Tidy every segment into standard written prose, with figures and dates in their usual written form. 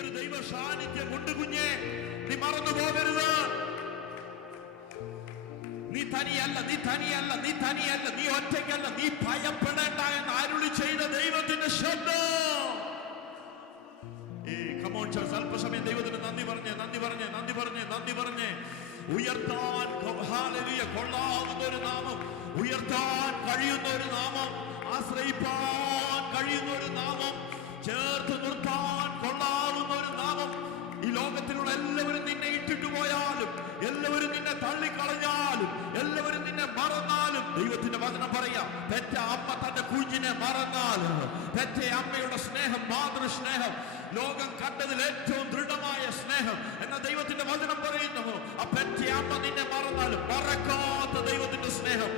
ഇന്നൊരു ദൈവ സാന്നിധ്യം കൊണ്ട് കുഞ്ഞെ നീ മറന്നു പോകരുത്. നീ തനിയല്ല, നീ തനിയല്ല, നീ തനിയല്ല, നീ ഒറ്റയ്ക്കല്ല, നീ ഭയപ്പെടേണ്ട എന്ന് അരുളി ചെയ്ത ദൈവത്തിന്റെ ശബ്ദം. അല്പസമയം ദൈവത്തിന് നന്ദി പറഞ്ഞേ, നന്ദി പറഞ്ഞേ, നന്ദി പറഞ്ഞേ, നന്ദി പറഞ്ഞേ. ഉയർത്താൻ കൊള്ളാവുന്ന ഒരു നാമം, ഉയർത്താൻ കഴിയുന്ന ഒരു നാമം, ആശ്രയിപ്പാൻ കഴിയുന്ന ഒരു നാമം, ചേർത്ത് നിർത്താൻ കൊള്ളാവുന്ന ഒരു നാമം. ഈ ലോകത്തിലുള്ള എല്ലാവരും നിന്നെ ഇട്ടിട്ട് പോയാലും, എല്ലാവരും നിന്നെ തള്ളിക്കളഞ്ഞാലും, എല്ലാവരും നിന്നെ മറന്നാലും, ദൈവത്തിന്റെ വചനം പറയാം, പെറ്റ അമ്മ തന്റെ കുഞ്ഞിനെ മറന്നാലും, പെറ്റ അമ്മയുടെ സ്നേഹം, മാതൃസ്നേഹം ലോകം കണ്ടതിൽ ഏറ്റവും ദൃഢമായ സ്നേഹം എന്ന ദൈവത്തിന്റെ വചനം പറയുന്നു. ആ പെറ്റ അമ്മ നിന്നെ മറന്നാലും മറക്കാത്ത ദൈവത്തിന്റെ സ്നേഹം.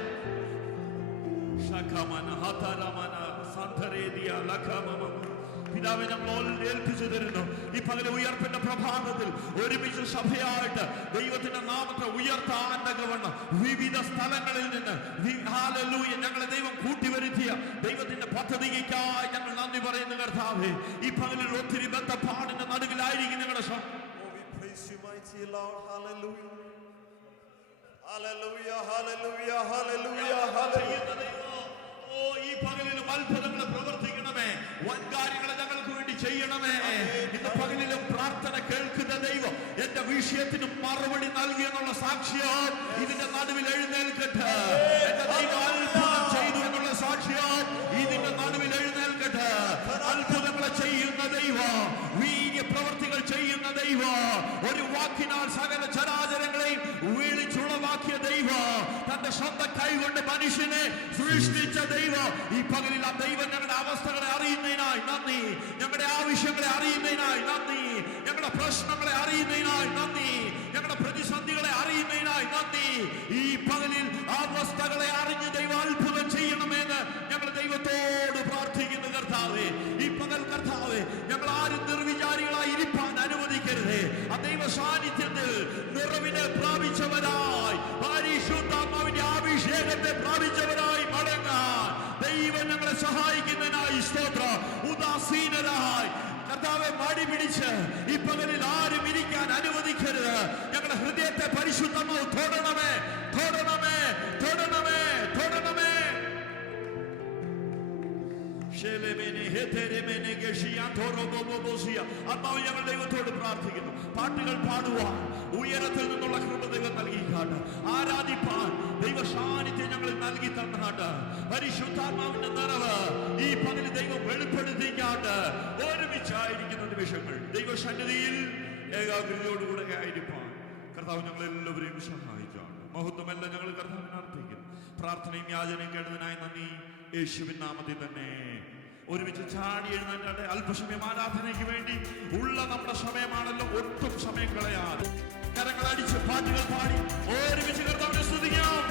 പിതാവെ, ഞങ്ങൾ ഏൽപ്പിച്ചു തരുന്നു ഈ പകൽ ഉയർപ്പിന്റെ പ്രഭാതത്തിൽ ഒരുമിച്ച് സഭയായിട്ട് ദൈവത്തിന്റെ നാമത്തെ ഉയർത്താൻ തക്കവണ്ണം വിവിധ സ്ഥലങ്ങളിൽ നിന്ന് ഞങ്ങളെ ദൈവം കൂട്ടിവരുത്തിയ ദൈവത്തിന്റെ പദ്ധതിക്കായി ഞങ്ങൾ നന്ദി പറയുന്നു കർത്താവേ. ഈ പകലിൽ ഒത്തിരി ബന്ധപ്പാടിന്റെ നടുവിലായിരിക്കും ഞങ്ങളുടെ ഈ പകലിലും അത്ഭുതങ്ങളെ പ്രവർത്തിക്കണമേ, വൻകാര്യങ്ങളെ ഞങ്ങൾക്ക് വേണ്ടി ചെയ്യണമേ. ഇന്ന് പകലിലും പ്രാർത്ഥന കേൾക്കുന്ന ദൈവം എന്റെ വിഷയത്തിന് മറുപടി നൽകി എന്നുള്ള സാക്ഷ്യം ഇതിന്റെ നടുവിൽ എഴുന്നേൽക്കട്ടെ. എന്റെ ദൈവം അത്ഭുതം ചെയ്തു എന്നുള്ള സാക്ഷ്യം ഇതിന്റെ നടുവിൽ എഴുന്നേൽക്കട്ടെ. അത്ഭുതങ്ങളെ ചെയ്യുന്ന ദൈവം, വീര്യ പ്രവർത്തികൾ ചെയ്യുന്ന ദൈവം, ഒരു വാക്കിനാൽ സകല ചരാചരങ്ങളെയും വിളിച്ചുളവാക്കിയ ദൈവം, തന്റെ സ്വന്തം കൈകൊണ്ട് മനുഷ്യനെ സൃഷ്ടിച്ച ദൈവം, ഈ പകലിൽ ആ ദൈവം ഞങ്ങളുടെ അവസ്ഥകളെ അറിയുന്നതിനായി നന്ദി, ഞങ്ങളുടെ ആവശ്യങ്ങളെ അറിയുന്നതിനായി നന്ദി, ഞങ്ങളുടെ പ്രശ്നങ്ങളെ അറിയുന്നതിനായി നന്ദി, ഞങ്ങളുടെ പ്രതിസന്ധികളെ അറിയുന്നതിനായി നന്ദി. ഈ പകലിൽ അവസ്ഥകളെ അറിഞ്ഞ് ദൈവം അത്ഭുതം ചെയ്യണമെന്ന് ഞങ്ങൾ ദൈവത്തോട് പ്രാർത്ഥിക്കുന്നു കർത്താവേ. ഈ പകൽ കർത്താവേ, ഞങ്ങൾ ആരും നിർവിചാരികളായി ഇരിപ്പാൻ അനുവദിക്കരുതേ. ആ ദൈവ സാന്നിധ്യത്തിൽ നിറവിനെ പ്രാപിച്ചവരായി, പരിശുദ്ധാത്മാവിന്റെ അഭിഷേകത്തെ പ്രാപിച്ചവരായി മടങ്ങാൻ ദൈവം ഞങ്ങളെ സഹായിക്കുന്നതിനായി സ്തോത്രം. ഉദാസീനരായി കർത്താവെ മടി പിടിച്ച് ഈ പകലിൽ ആരും ഇരിക്കാൻ അനുവദിക്കരുത്. ഞങ്ങളുടെ ഹൃദയത്തെ പരിശുദ്ധമായി തൊടണമേ, തൊടണമേ, തൊടണമേ, തൊടണമേ. ഞങ്ങൾ ദൈവത്തോട് പ്രാർത്ഥിക്കുന്നു, പാട്ടുകൾ പാടുവാൻ ഉയരത്തിൽ നിന്നുള്ള കൃപ ദൈവം നൽകിക്കാട്ട്, ആരാധിപ്പാൻ ദൈവ സാന്നിധ്യം ഞങ്ങൾ നൽകി തന്നാട്ട്, പരിശുദ്ധാത്മാവിന്റെ നിറവ് ഈ പകൽ ദൈവം വെളിപ്പെടുത്തിക്കാട്ട് ഒരുമിച്ചായിരിക്കുന്ന നിമിഷങ്ങൾ ദൈവസന്നിധിയിൽ ഏകാഗ്രതയോടുകൂടെ ആയിരിക്കാൻ കർത്താവ് ഞങ്ങൾ എല്ലാവരെയും സഹായിച്ചാണ്. മഹത്വമെല്ലാം ഞങ്ങൾ കർത്താവിനെ അർപ്പിക്കുന്നു. പ്രാർത്ഥനയും യാചനയും കേട്ടതിനായി നന്ദി. യേശുവിൻ നാമത്തിൽ തന്നെ ഒരുമിച്ച് ചാടി എഴുന്നേറ്റ് അല്പസമയം ആരാധനയ്ക്ക് വേണ്ടി ഉള്ള നമ്മുടെ സമയമാണല്ലോ, ഒട്ടും സമയം കളയാതെ കരങ്ങൾ അടിച്ച് പാട്ടുകൾ പാടി ഒരുമിച്ച് കർത്താവിനെ സ്തുതിക്കാം.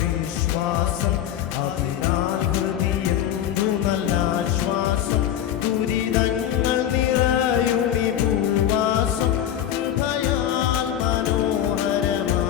വിശ്വാസം അതിനാൽ ഹൃദയന്തു നല്ല ആശ്വാസം, ദുരിതങ്ങൾ നിറയുമി ഭൂവാസം, കൃപയാൽ മനോഹരമാ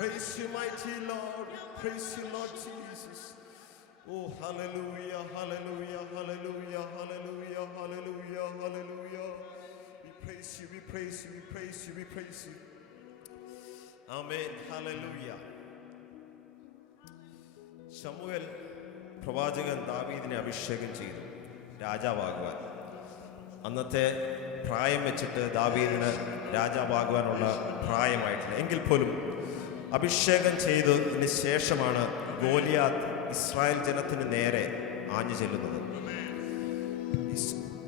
praise you, mighty Lord. We praise you, Lord Jesus. Oh, hallelujah, hallelujah, hallelujah, hallelujah, hallelujah, hallelujah. We praise you, we praise you, we praise you, we praise you. Amen, hallelujah. ശമൂവേൽ പ്രവാചകൻ ദാവീദിനെ അഭിഷേകം ചെയ്തു രാജാവാകുവാൻ. അന്നത്തെ പ്രായം വെച്ചിട്ട് ദാവീദിന് രാജാവാകുവാനുള്ള പ്രായമായിട്ടില്ല. എങ്കിൽ പോലും അഭിഷേകം ചെയ്തതിന് ശേഷമാണ് ഗോലിയാത്ത് ഇസ്രായേൽ ജനത്തിന് നേരെ ആഞ്ഞു ചെല്ലുന്നത്.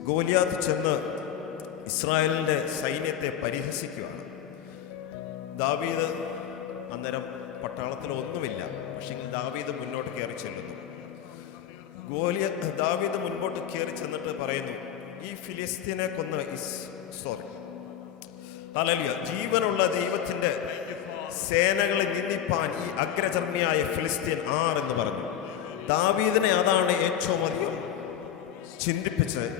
ഗോലിയാത്ത് ചെന്ന് ഇസ്രായേലിന്റെ സൈന്യത്തെ പരിഹസിക്കുകയാണ്. ദാവീദ് അന്നേരം പട്ടാളത്തിൽ ഒന്നുമില്ല. പക്ഷേ ദാവീദ് മുന്നോട്ട് കയറി ചെല്ലുന്നു. ദാവീദ് മുൻപോട്ട് കയറി ചെന്നിട്ട് പറയുന്നു, ഈ ഫിലിസ്തീനെ കൊന്ന് ഹല്ലേലൂയ, ജീവനുള്ള ദൈവത്തിന്റെ സേനകളെ നിന്ദിപ്പാൻ ഈ അഗ്രചർമ്മിയായ ഫിലിസ്തീൻ ആർ എന്ന് പറഞ്ഞു. ദാവീദിനെ അതാണ് ഏറ്റവും അധികം ചിന്തിപ്പിച്ചത്.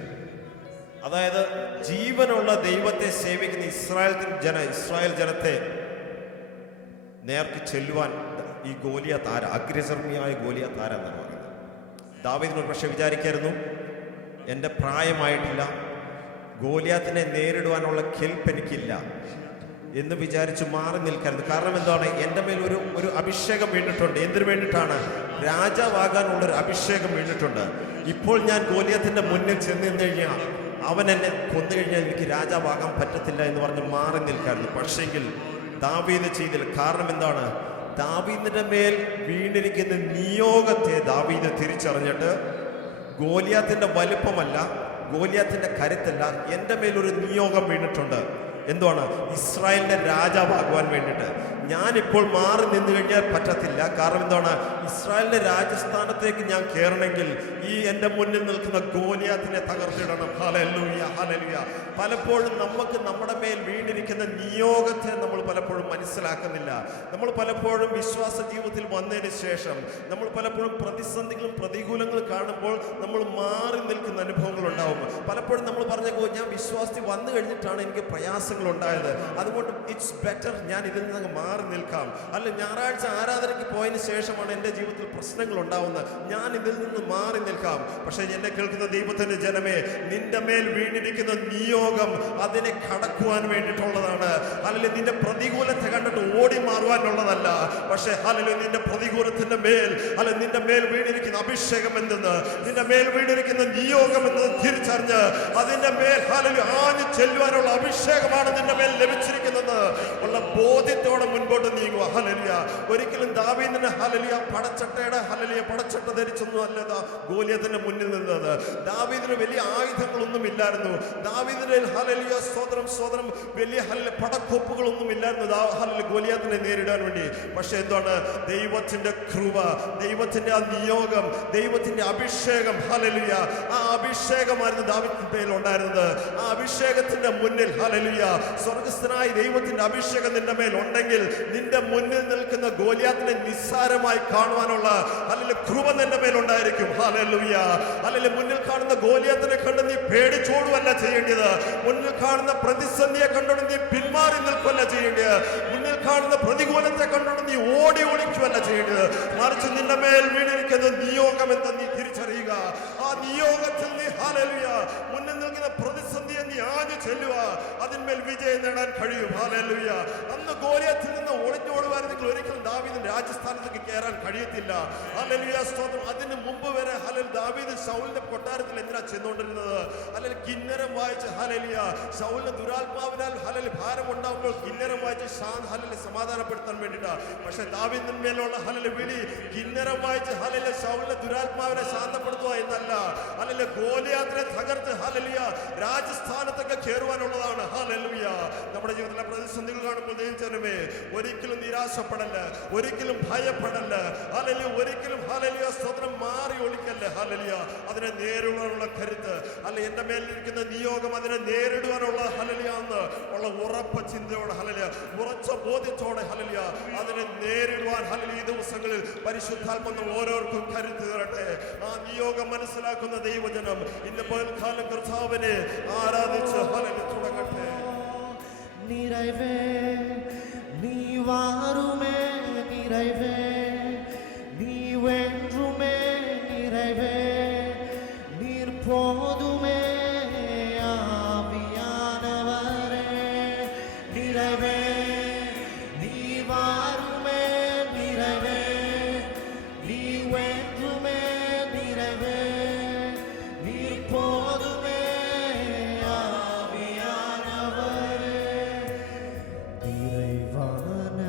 അതായത് ജീവനുള്ള ദൈവത്തെ സേവിക്കുന്ന ഇസ്രായേൽ ജനത്തെ നേർക്ക് ചെല്ലുവാൻ ഈ ഗോലിയാത്ത് ആര, അഗ്രചർമ്മിയായ ഗോലിയാത്ത് ആര എന്നാണ് പറയുന്നത്. ദാവീദിനൊരു പക്ഷെ വിചാരിക്കായിരുന്നു, എൻ്റെ പ്രായമായിട്ടില്ല, ഗോലിയാത്തിനെ നേരിടുവാനുള്ള കെൽപ്പ് എനിക്കില്ല എന്ന് വിചാരിച്ച് മാറി നിൽക്കരുത്. കാരണം എന്താണ്, എൻ്റെ മേൽ ഒരു അഭിഷേകം വീണിട്ടുണ്ട്. എന്തിനു വേണ്ടിയിട്ടാണ്? രാജാവാകാനുള്ളൊരു അഭിഷേകം വീണിട്ടുണ്ട്. ഇപ്പോൾ ഞാൻ ഗോലിയാത്തിന്റെ മുന്നിൽ ചെന്ന് നിന്ന് കഴിഞ്ഞാൽ അവൻ എന്നെ കൊന്നു കഴിഞ്ഞാൽ എനിക്ക് രാജാവാകാൻ പറ്റത്തില്ല എന്ന് പറഞ്ഞ് മാറി നിൽക്കരുത്. പക്ഷെങ്കിൽ ദാവീദ് ചെയ്തില്ല. കാരണം എന്താണ്? ദാവീദിന്റെ മേൽ വീണിരിക്കുന്ന നിയോഗത്തെ ദാവീദ് തിരിച്ചറിഞ്ഞിട്ട് ഗോലിയാത്തിന്റെ വലിപ്പമല്ല, ഗോലിയാത്തിന്റെ കരുത്തല്ല, എൻ്റെ മേലൊരു നിയോഗം വീണിട്ടുണ്ട്. എന്താണ്? ഇസ്രായേലിന്റെ രാജാവാകുവാൻ വേണ്ടിയിട്ട്. ഞാനിപ്പോൾ മാറി നിന്ന് കഴിഞ്ഞാൽ പറ്റത്തില്ല. കാരണം എന്താണ്? ഇസ്രായേലിന്റെ രാജസ്ഥാനത്തേക്ക് ഞാൻ കയറണമെങ്കിൽ ഈ എൻ്റെ മുന്നിൽ നിൽക്കുന്ന ഗോലിയാത്തിനെ തകർത്തിടണം. Hallelujah, hallelujah. പലപ്പോഴും നമുക്ക് നമ്മുടെ മേൽ വീണിരിക്കുന്ന നിയോഗത്തെ നമ്മൾ പലപ്പോഴും മനസ്സിലാക്കുന്നില്ല. നമ്മൾ പലപ്പോഴും വിശ്വാസ ജീവിതത്തിൽ വന്നതിന് ശേഷം നമ്മൾ പലപ്പോഴും പ്രതിസന്ധികളും പ്രതികൂലങ്ങളും കാണുമ്പോൾ നമ്മൾ മാറി നിൽക്കുന്ന അനുഭവങ്ങൾ ഉണ്ടാവും. പലപ്പോഴും നമ്മൾ പറഞ്ഞേക്കോ, ഞാൻ വിശ്വാസത്തിൽ വന്നു കഴിഞ്ഞിട്ടാണ് എനിക്ക് പ്രയാസങ്ങൾ ഉണ്ടായത്, അതുകൊണ്ട് ഇറ്റ്സ് ബെറ്റർ ഞാൻ ഇതിൽ നിന്ന് മാറി നിൽക്കാം. അല്ല, ഞായറാഴ്ച ആരാധനയ്ക്ക് പോയതിന് ശേഷമാണ് എൻ്റെ ജീവിതത്തിൽ പ്രശ്നങ്ങൾ ഉണ്ടാവുന്നത്, ഞാൻ ഇതിൽ നിന്ന് മാറി നിൽക്കാം. പക്ഷെ എന്നെ കേൾക്കുന്ന ദൈവത്തിന്റെ ജനമേ, നിന്റെ മേൽ വീണിരിക്കുന്ന നിയോഗം അതിനെ കടക്കുവാൻ വേണ്ടിയിട്ടുള്ളതാണ്. അല്ലെങ്കിൽ നിന്റെ പ്രതികൂലത്തെ കണ്ടിട്ട് ഓടി മാറുവാനുള്ളതല്ല. പക്ഷെ അല്ലെങ്കിൽ നിന്റെ പ്രതികൂലത്തിന്റെ മേൽ നിന്റെ മേൽ വീണിരിക്കുന്ന അഭിഷേകം എന്തെന്ന്, നിന്റെ മേൽ വീണിരിക്കുന്ന നിയോഗം എന്തെന്ന് തിരിച്ചറിഞ്ഞ് അതിന്റെ മേൽ ആഞ്ഞു ചെല്ലുവാനുള്ള അഭിഷേകമാണ് നിന്റെ മേൽ ലഭിച്ചിരിക്കുന്നത് ഉള്ള ബോധ്യത്തോടെ മുൻപോട്ട് നീങ്ങുക. ഹല്ലേലൂയ. ഒരിക്കലും ദാവീദിന് പടച്ചട്ട ധരിച്ചൊന്നും അല്ല ഗോലിയാത്തിന്റെ മുന്നിൽ നിന്നത്. ദാവീദിന് വലിയ ആയുധങ്ങളൊന്നും ഇല്ലായിരുന്നു. ദാവീദിന്റെ ഹല്ലേലൂയ, സ്തോത്രം, വലിയ പടക്കോപ്പുകളൊന്നും ഇല്ലായിരുന്നു ഗോലിയാത്തിനെ നേരിടാൻ വേണ്ടി. പക്ഷെ എന്താണ്? ദൈവത്തിന്റെ കൃപ, ദൈവത്തിന്റെ ആ നിയോഗം, ദൈവത്തിന്റെ അഭിഷേകം. ഹല്ലേലൂയ. ആ അഭിഷേകമായിരുന്നു ദാവീദിന്റെ മേൽ ഉണ്ടായിരുന്നത്. ആ അഭിഷേകത്തിന്റെ മുന്നിൽ ഹല്ലേലൂയ, സ്വർഗ്ഗസ്ഥനായ ദൈവത്തിന്റെ അഭിഷേകം നിന്റെ മേൽ ഉണ്ടെങ്കിൽ നിന്റെ മുന്നിൽ നിൽക്കുന്ന ഗോലിയാത്തിനെ നിസ്സാരമായി കാണുവാനുള്ള കൃപ നിന്റെ മേലുണ്ടായിരിക്കും. ഹല്ലേലൂയ. മുന്നിൽ കാണുന്ന ഗോലിയാത്തിനെ കണ്ട് നീ പേടിച്ചോടുവല്ല ചെയ്യേണ്ടത്. മുന്നിൽ കാണുന്ന പ്രതിസന്ധിയെ കണ്ടോണ്ട് നീ പിന്മാറി നിൽക്കുകയല്ല ചെയ്യേണ്ടത്. മുന്നിൽ കാണുന്ന പ്രതികൂലത്തെ കണ്ടോണ്ട് നീ ഓടി ഒളിക്കുകയല്ല ചെയ്യേണ്ടത്. മറിച്ച് നിന്റെ മേൽ വീണിരിക്കുന്ന നിയോഗം എന്ന് നീ തിരിച്ചറിയുക. ആ നിയോഗത്തിൽ നീ ഹല്ലേലൂയ മുന്നിൽ നിൽക്കുന്ന പ്രതിസന്ധിയെ നീ ആഞ്ഞു ചെല്ലുക. അതിന്മേൽ വിജയം നേടാൻ കഴിയും. ഹല്ലേലൂയ. അന്ന് ഗോലിയാത്തിൽ നിന്ന് ഒളിഞ്ഞോടുവായിരുന്നെങ്കിൽ ഒരിക്കലും ദാവീദിന് രാജസ്ഥാനത്തേക്ക് കയറാൻ കഴിയത്തില്ല. ഹല്ലേലൂയ, സ്തോത്രം. അതിന് മുമ്പ് വരെ ദാവീദ് ശൗലിന്റെ കൊട്ടാരത്തിൽ എന്തിനാ ചെന്നുകൊണ്ടിരുന്നത്? കിന്നരം വായിച്ച് ഹല്ലേലൂയ, ശൗലിന്റെ ദുരാത്മാവിനാൽ ഭാരം ഉണ്ടാകുമ്പോൾ കിന്നരം വായിച്ച് സമാധാനപ്പെടുത്താൻ വേണ്ടിട്ടാ. പക്ഷെ ദാവീദിന് മേലുള്ള വിളി കിന്നരം വായിച്ച് ശൗലിന്റെ ദുരാത്മാവിനെ ശാന്തപ്പെടുത്തുക എന്നല്ല. ഗോലിയാത്തിനെ തകർത്ത് രാജസ്ഥാനത്തൊക്കെ കയറുവാനുള്ളതാണ്. ഹല്ലേലൂയ. നമ്മുടെ ജീവിതത്തിലെ പ്രതിസന്ധികൾ കാണുമ്പോൾ ദൈവമേ, ഒരിക്കലും നിരാശപ്പെടല്ല, ഒരിക്കലും ഭയപ്പെടല്ല. ഒരിക്കലും സ്തോത്രം മാറി ഒളിക്കല്ല. ഹല്ലേലൂയ. അതിനെ നേരിടാനുള്ള കരുത്ത് എന്റെ മേലിരിക്കുന്ന നിയോഗം അതിനെ നേരിടുവാനുള്ള ഉള്ള ഉറപ്പ ചിന്തയോടെ ഉറച്ച ബോധ്യത്തോടെ അതിനെ നേരിടുവാൻ ഈ ദിവസങ്ങളിൽ പരിശുദ്ധാത്മ ഓരോർക്കും കരുത്ത് തരട്ടെ. ആ നിയോഗം മനസ്സിലാക്കുന്ന ദൈവജനം ഇന്ന് പകൽക്കാലം കർത്താവിനെ ആരാധിച്ച് തുടങ്ങട്ടെ. நிறைவே நீ வாருமே நிறைவே நீவென்றுமே நிறைவே நீர் போதுமே ஆவியானவரே நிறைவே நீ வாருமே நிறைவே நீவென்றுமே நிறைவே நீர் போதுமே ஆவியானவரே நிறைவான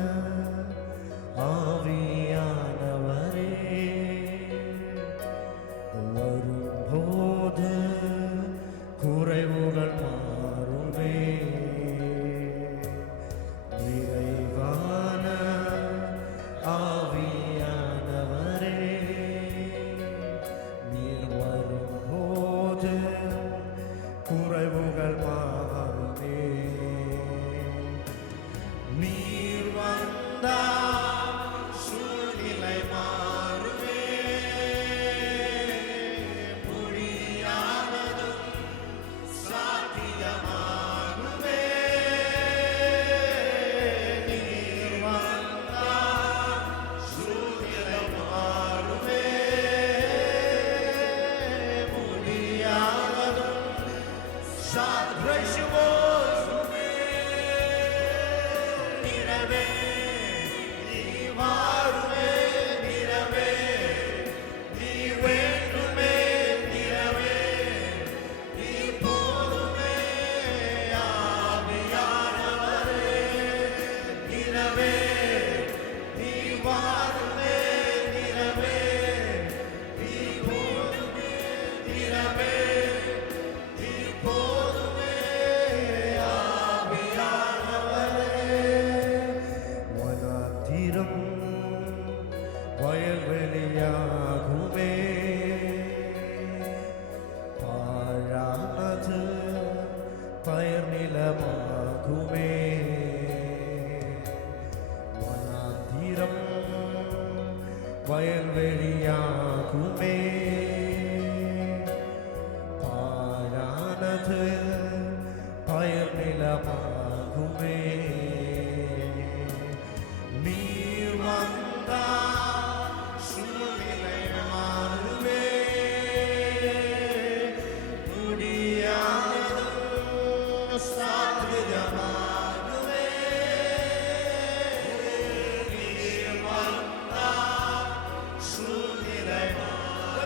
ஆவியானவரே வரும்போது குறைவுகள் மாறுமே நிறைவான ஆவியானவரே நீர் வரும்போது குறைவுகள் மாறுமே நீர் வந்தால் சூழ்நிலை மாறுமே முடியாததும் சாத்தியமாகுமே நீர் வந்தால் சூழ்நிலை மாறுமே முடியாததும் சாத்தியமாகுமே நிறவே நீ வாருமே நிறவே நீ வேண்டுமே நிறவே நீ போதுமே ஆவியானவரே நிறவே நீ வாருமே நிறவே நீ போதுமே நிறவே நீ போதுமே ஆவியானவரே வனாந்திரம் வயல்வெளியாகுமே பாழானது பயிர் நிலமாகுமே வனாந்திரம் வயல்வெளியாகுமே பாழானது பயிர் நிலமாகுமே நீர் வந்தால் சூழ்நிலை மாறுமே முடியாததும் சாத்தியமாகுமே நீர் வந்தால் சூழ்நிலை மாறுமே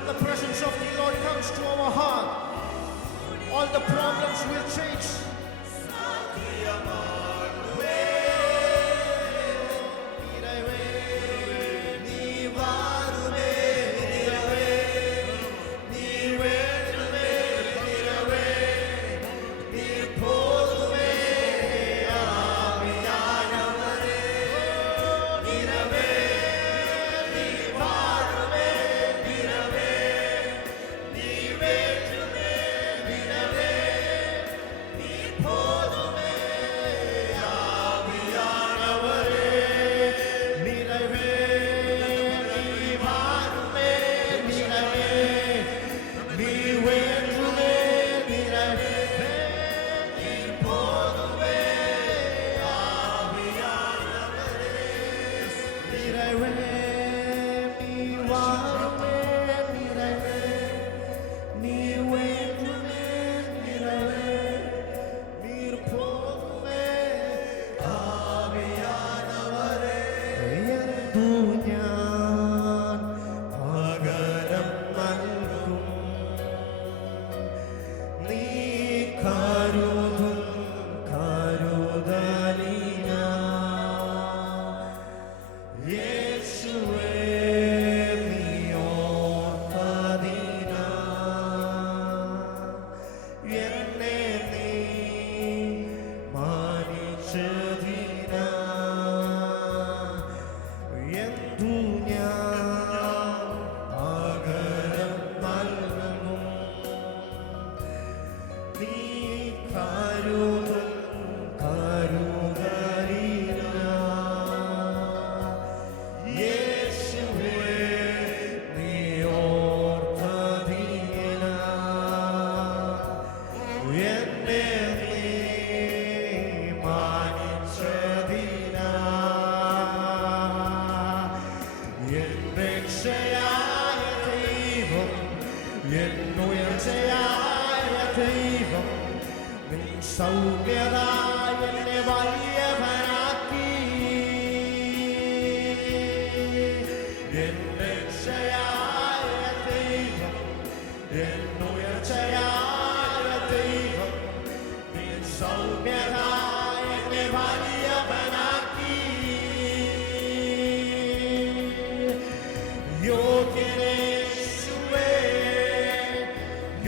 സൗമ്യത എന്നെ വലിയവനാക്കി. എൻ രക്ഷയായ ദൈവം, എൻ ഉയർച്ചയായ ദൈവം, നിൻ സൗമ്യത എന്നെ വലിയവനാക്കി. യോഗ്യനേശുവേ,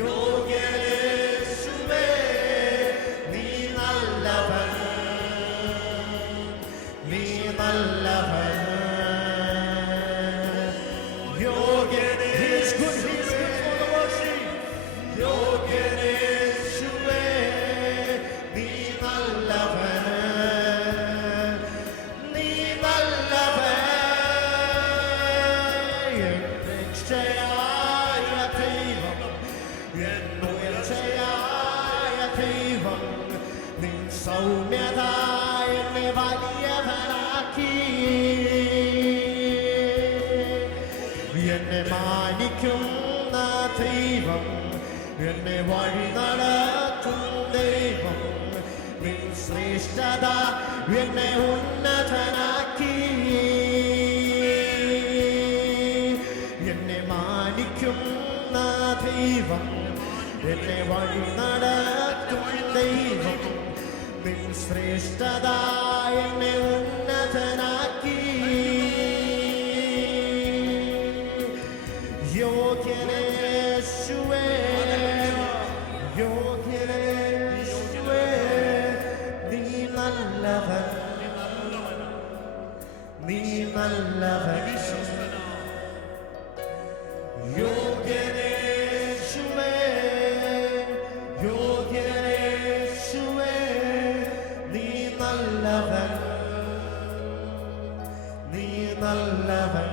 യോഗ്യനേശുവേ, നീ നല്ലവൻ, നീ നല്ലവൻ. യോഗ്യനേശുവേ, യോഗ്യനേശുവേ, നീ നല്ലവൻ, നീ നല്ലവൻ. എൻ രക്ഷയായ ദൈവം, എൻ ഉയർച്ചയായ ദൈവം, നിൻ സൗമ്യത എന്നെ വലിയവനാക്കി. എന്നെ മാനിക്കുന്ന ദൈവം, എന്നെ വഴി നടത്തും ദൈവം, നിൻ ശ്രേഷ്ഠത എന്നെ ഉന്നതനാക്കി. എന്നെ മാനിക്കുന്ന ദൈവം, എന്നെ വഴി നടത്തും ദൈവം, നിൻ ശ്രേഷ്ഠത എന്നെ ഉന്നതനാക്കി. യോഗ്യനേശുവേ, യോഗ്യനേശുവേ, നീ നല്ലവൻ, നീ നല്ലവൻ. യോഗ്യനേശുവേ, യോഗ്യനേശുവേ, നീ നല്ലവൻ, നീ നല്ലവൻ.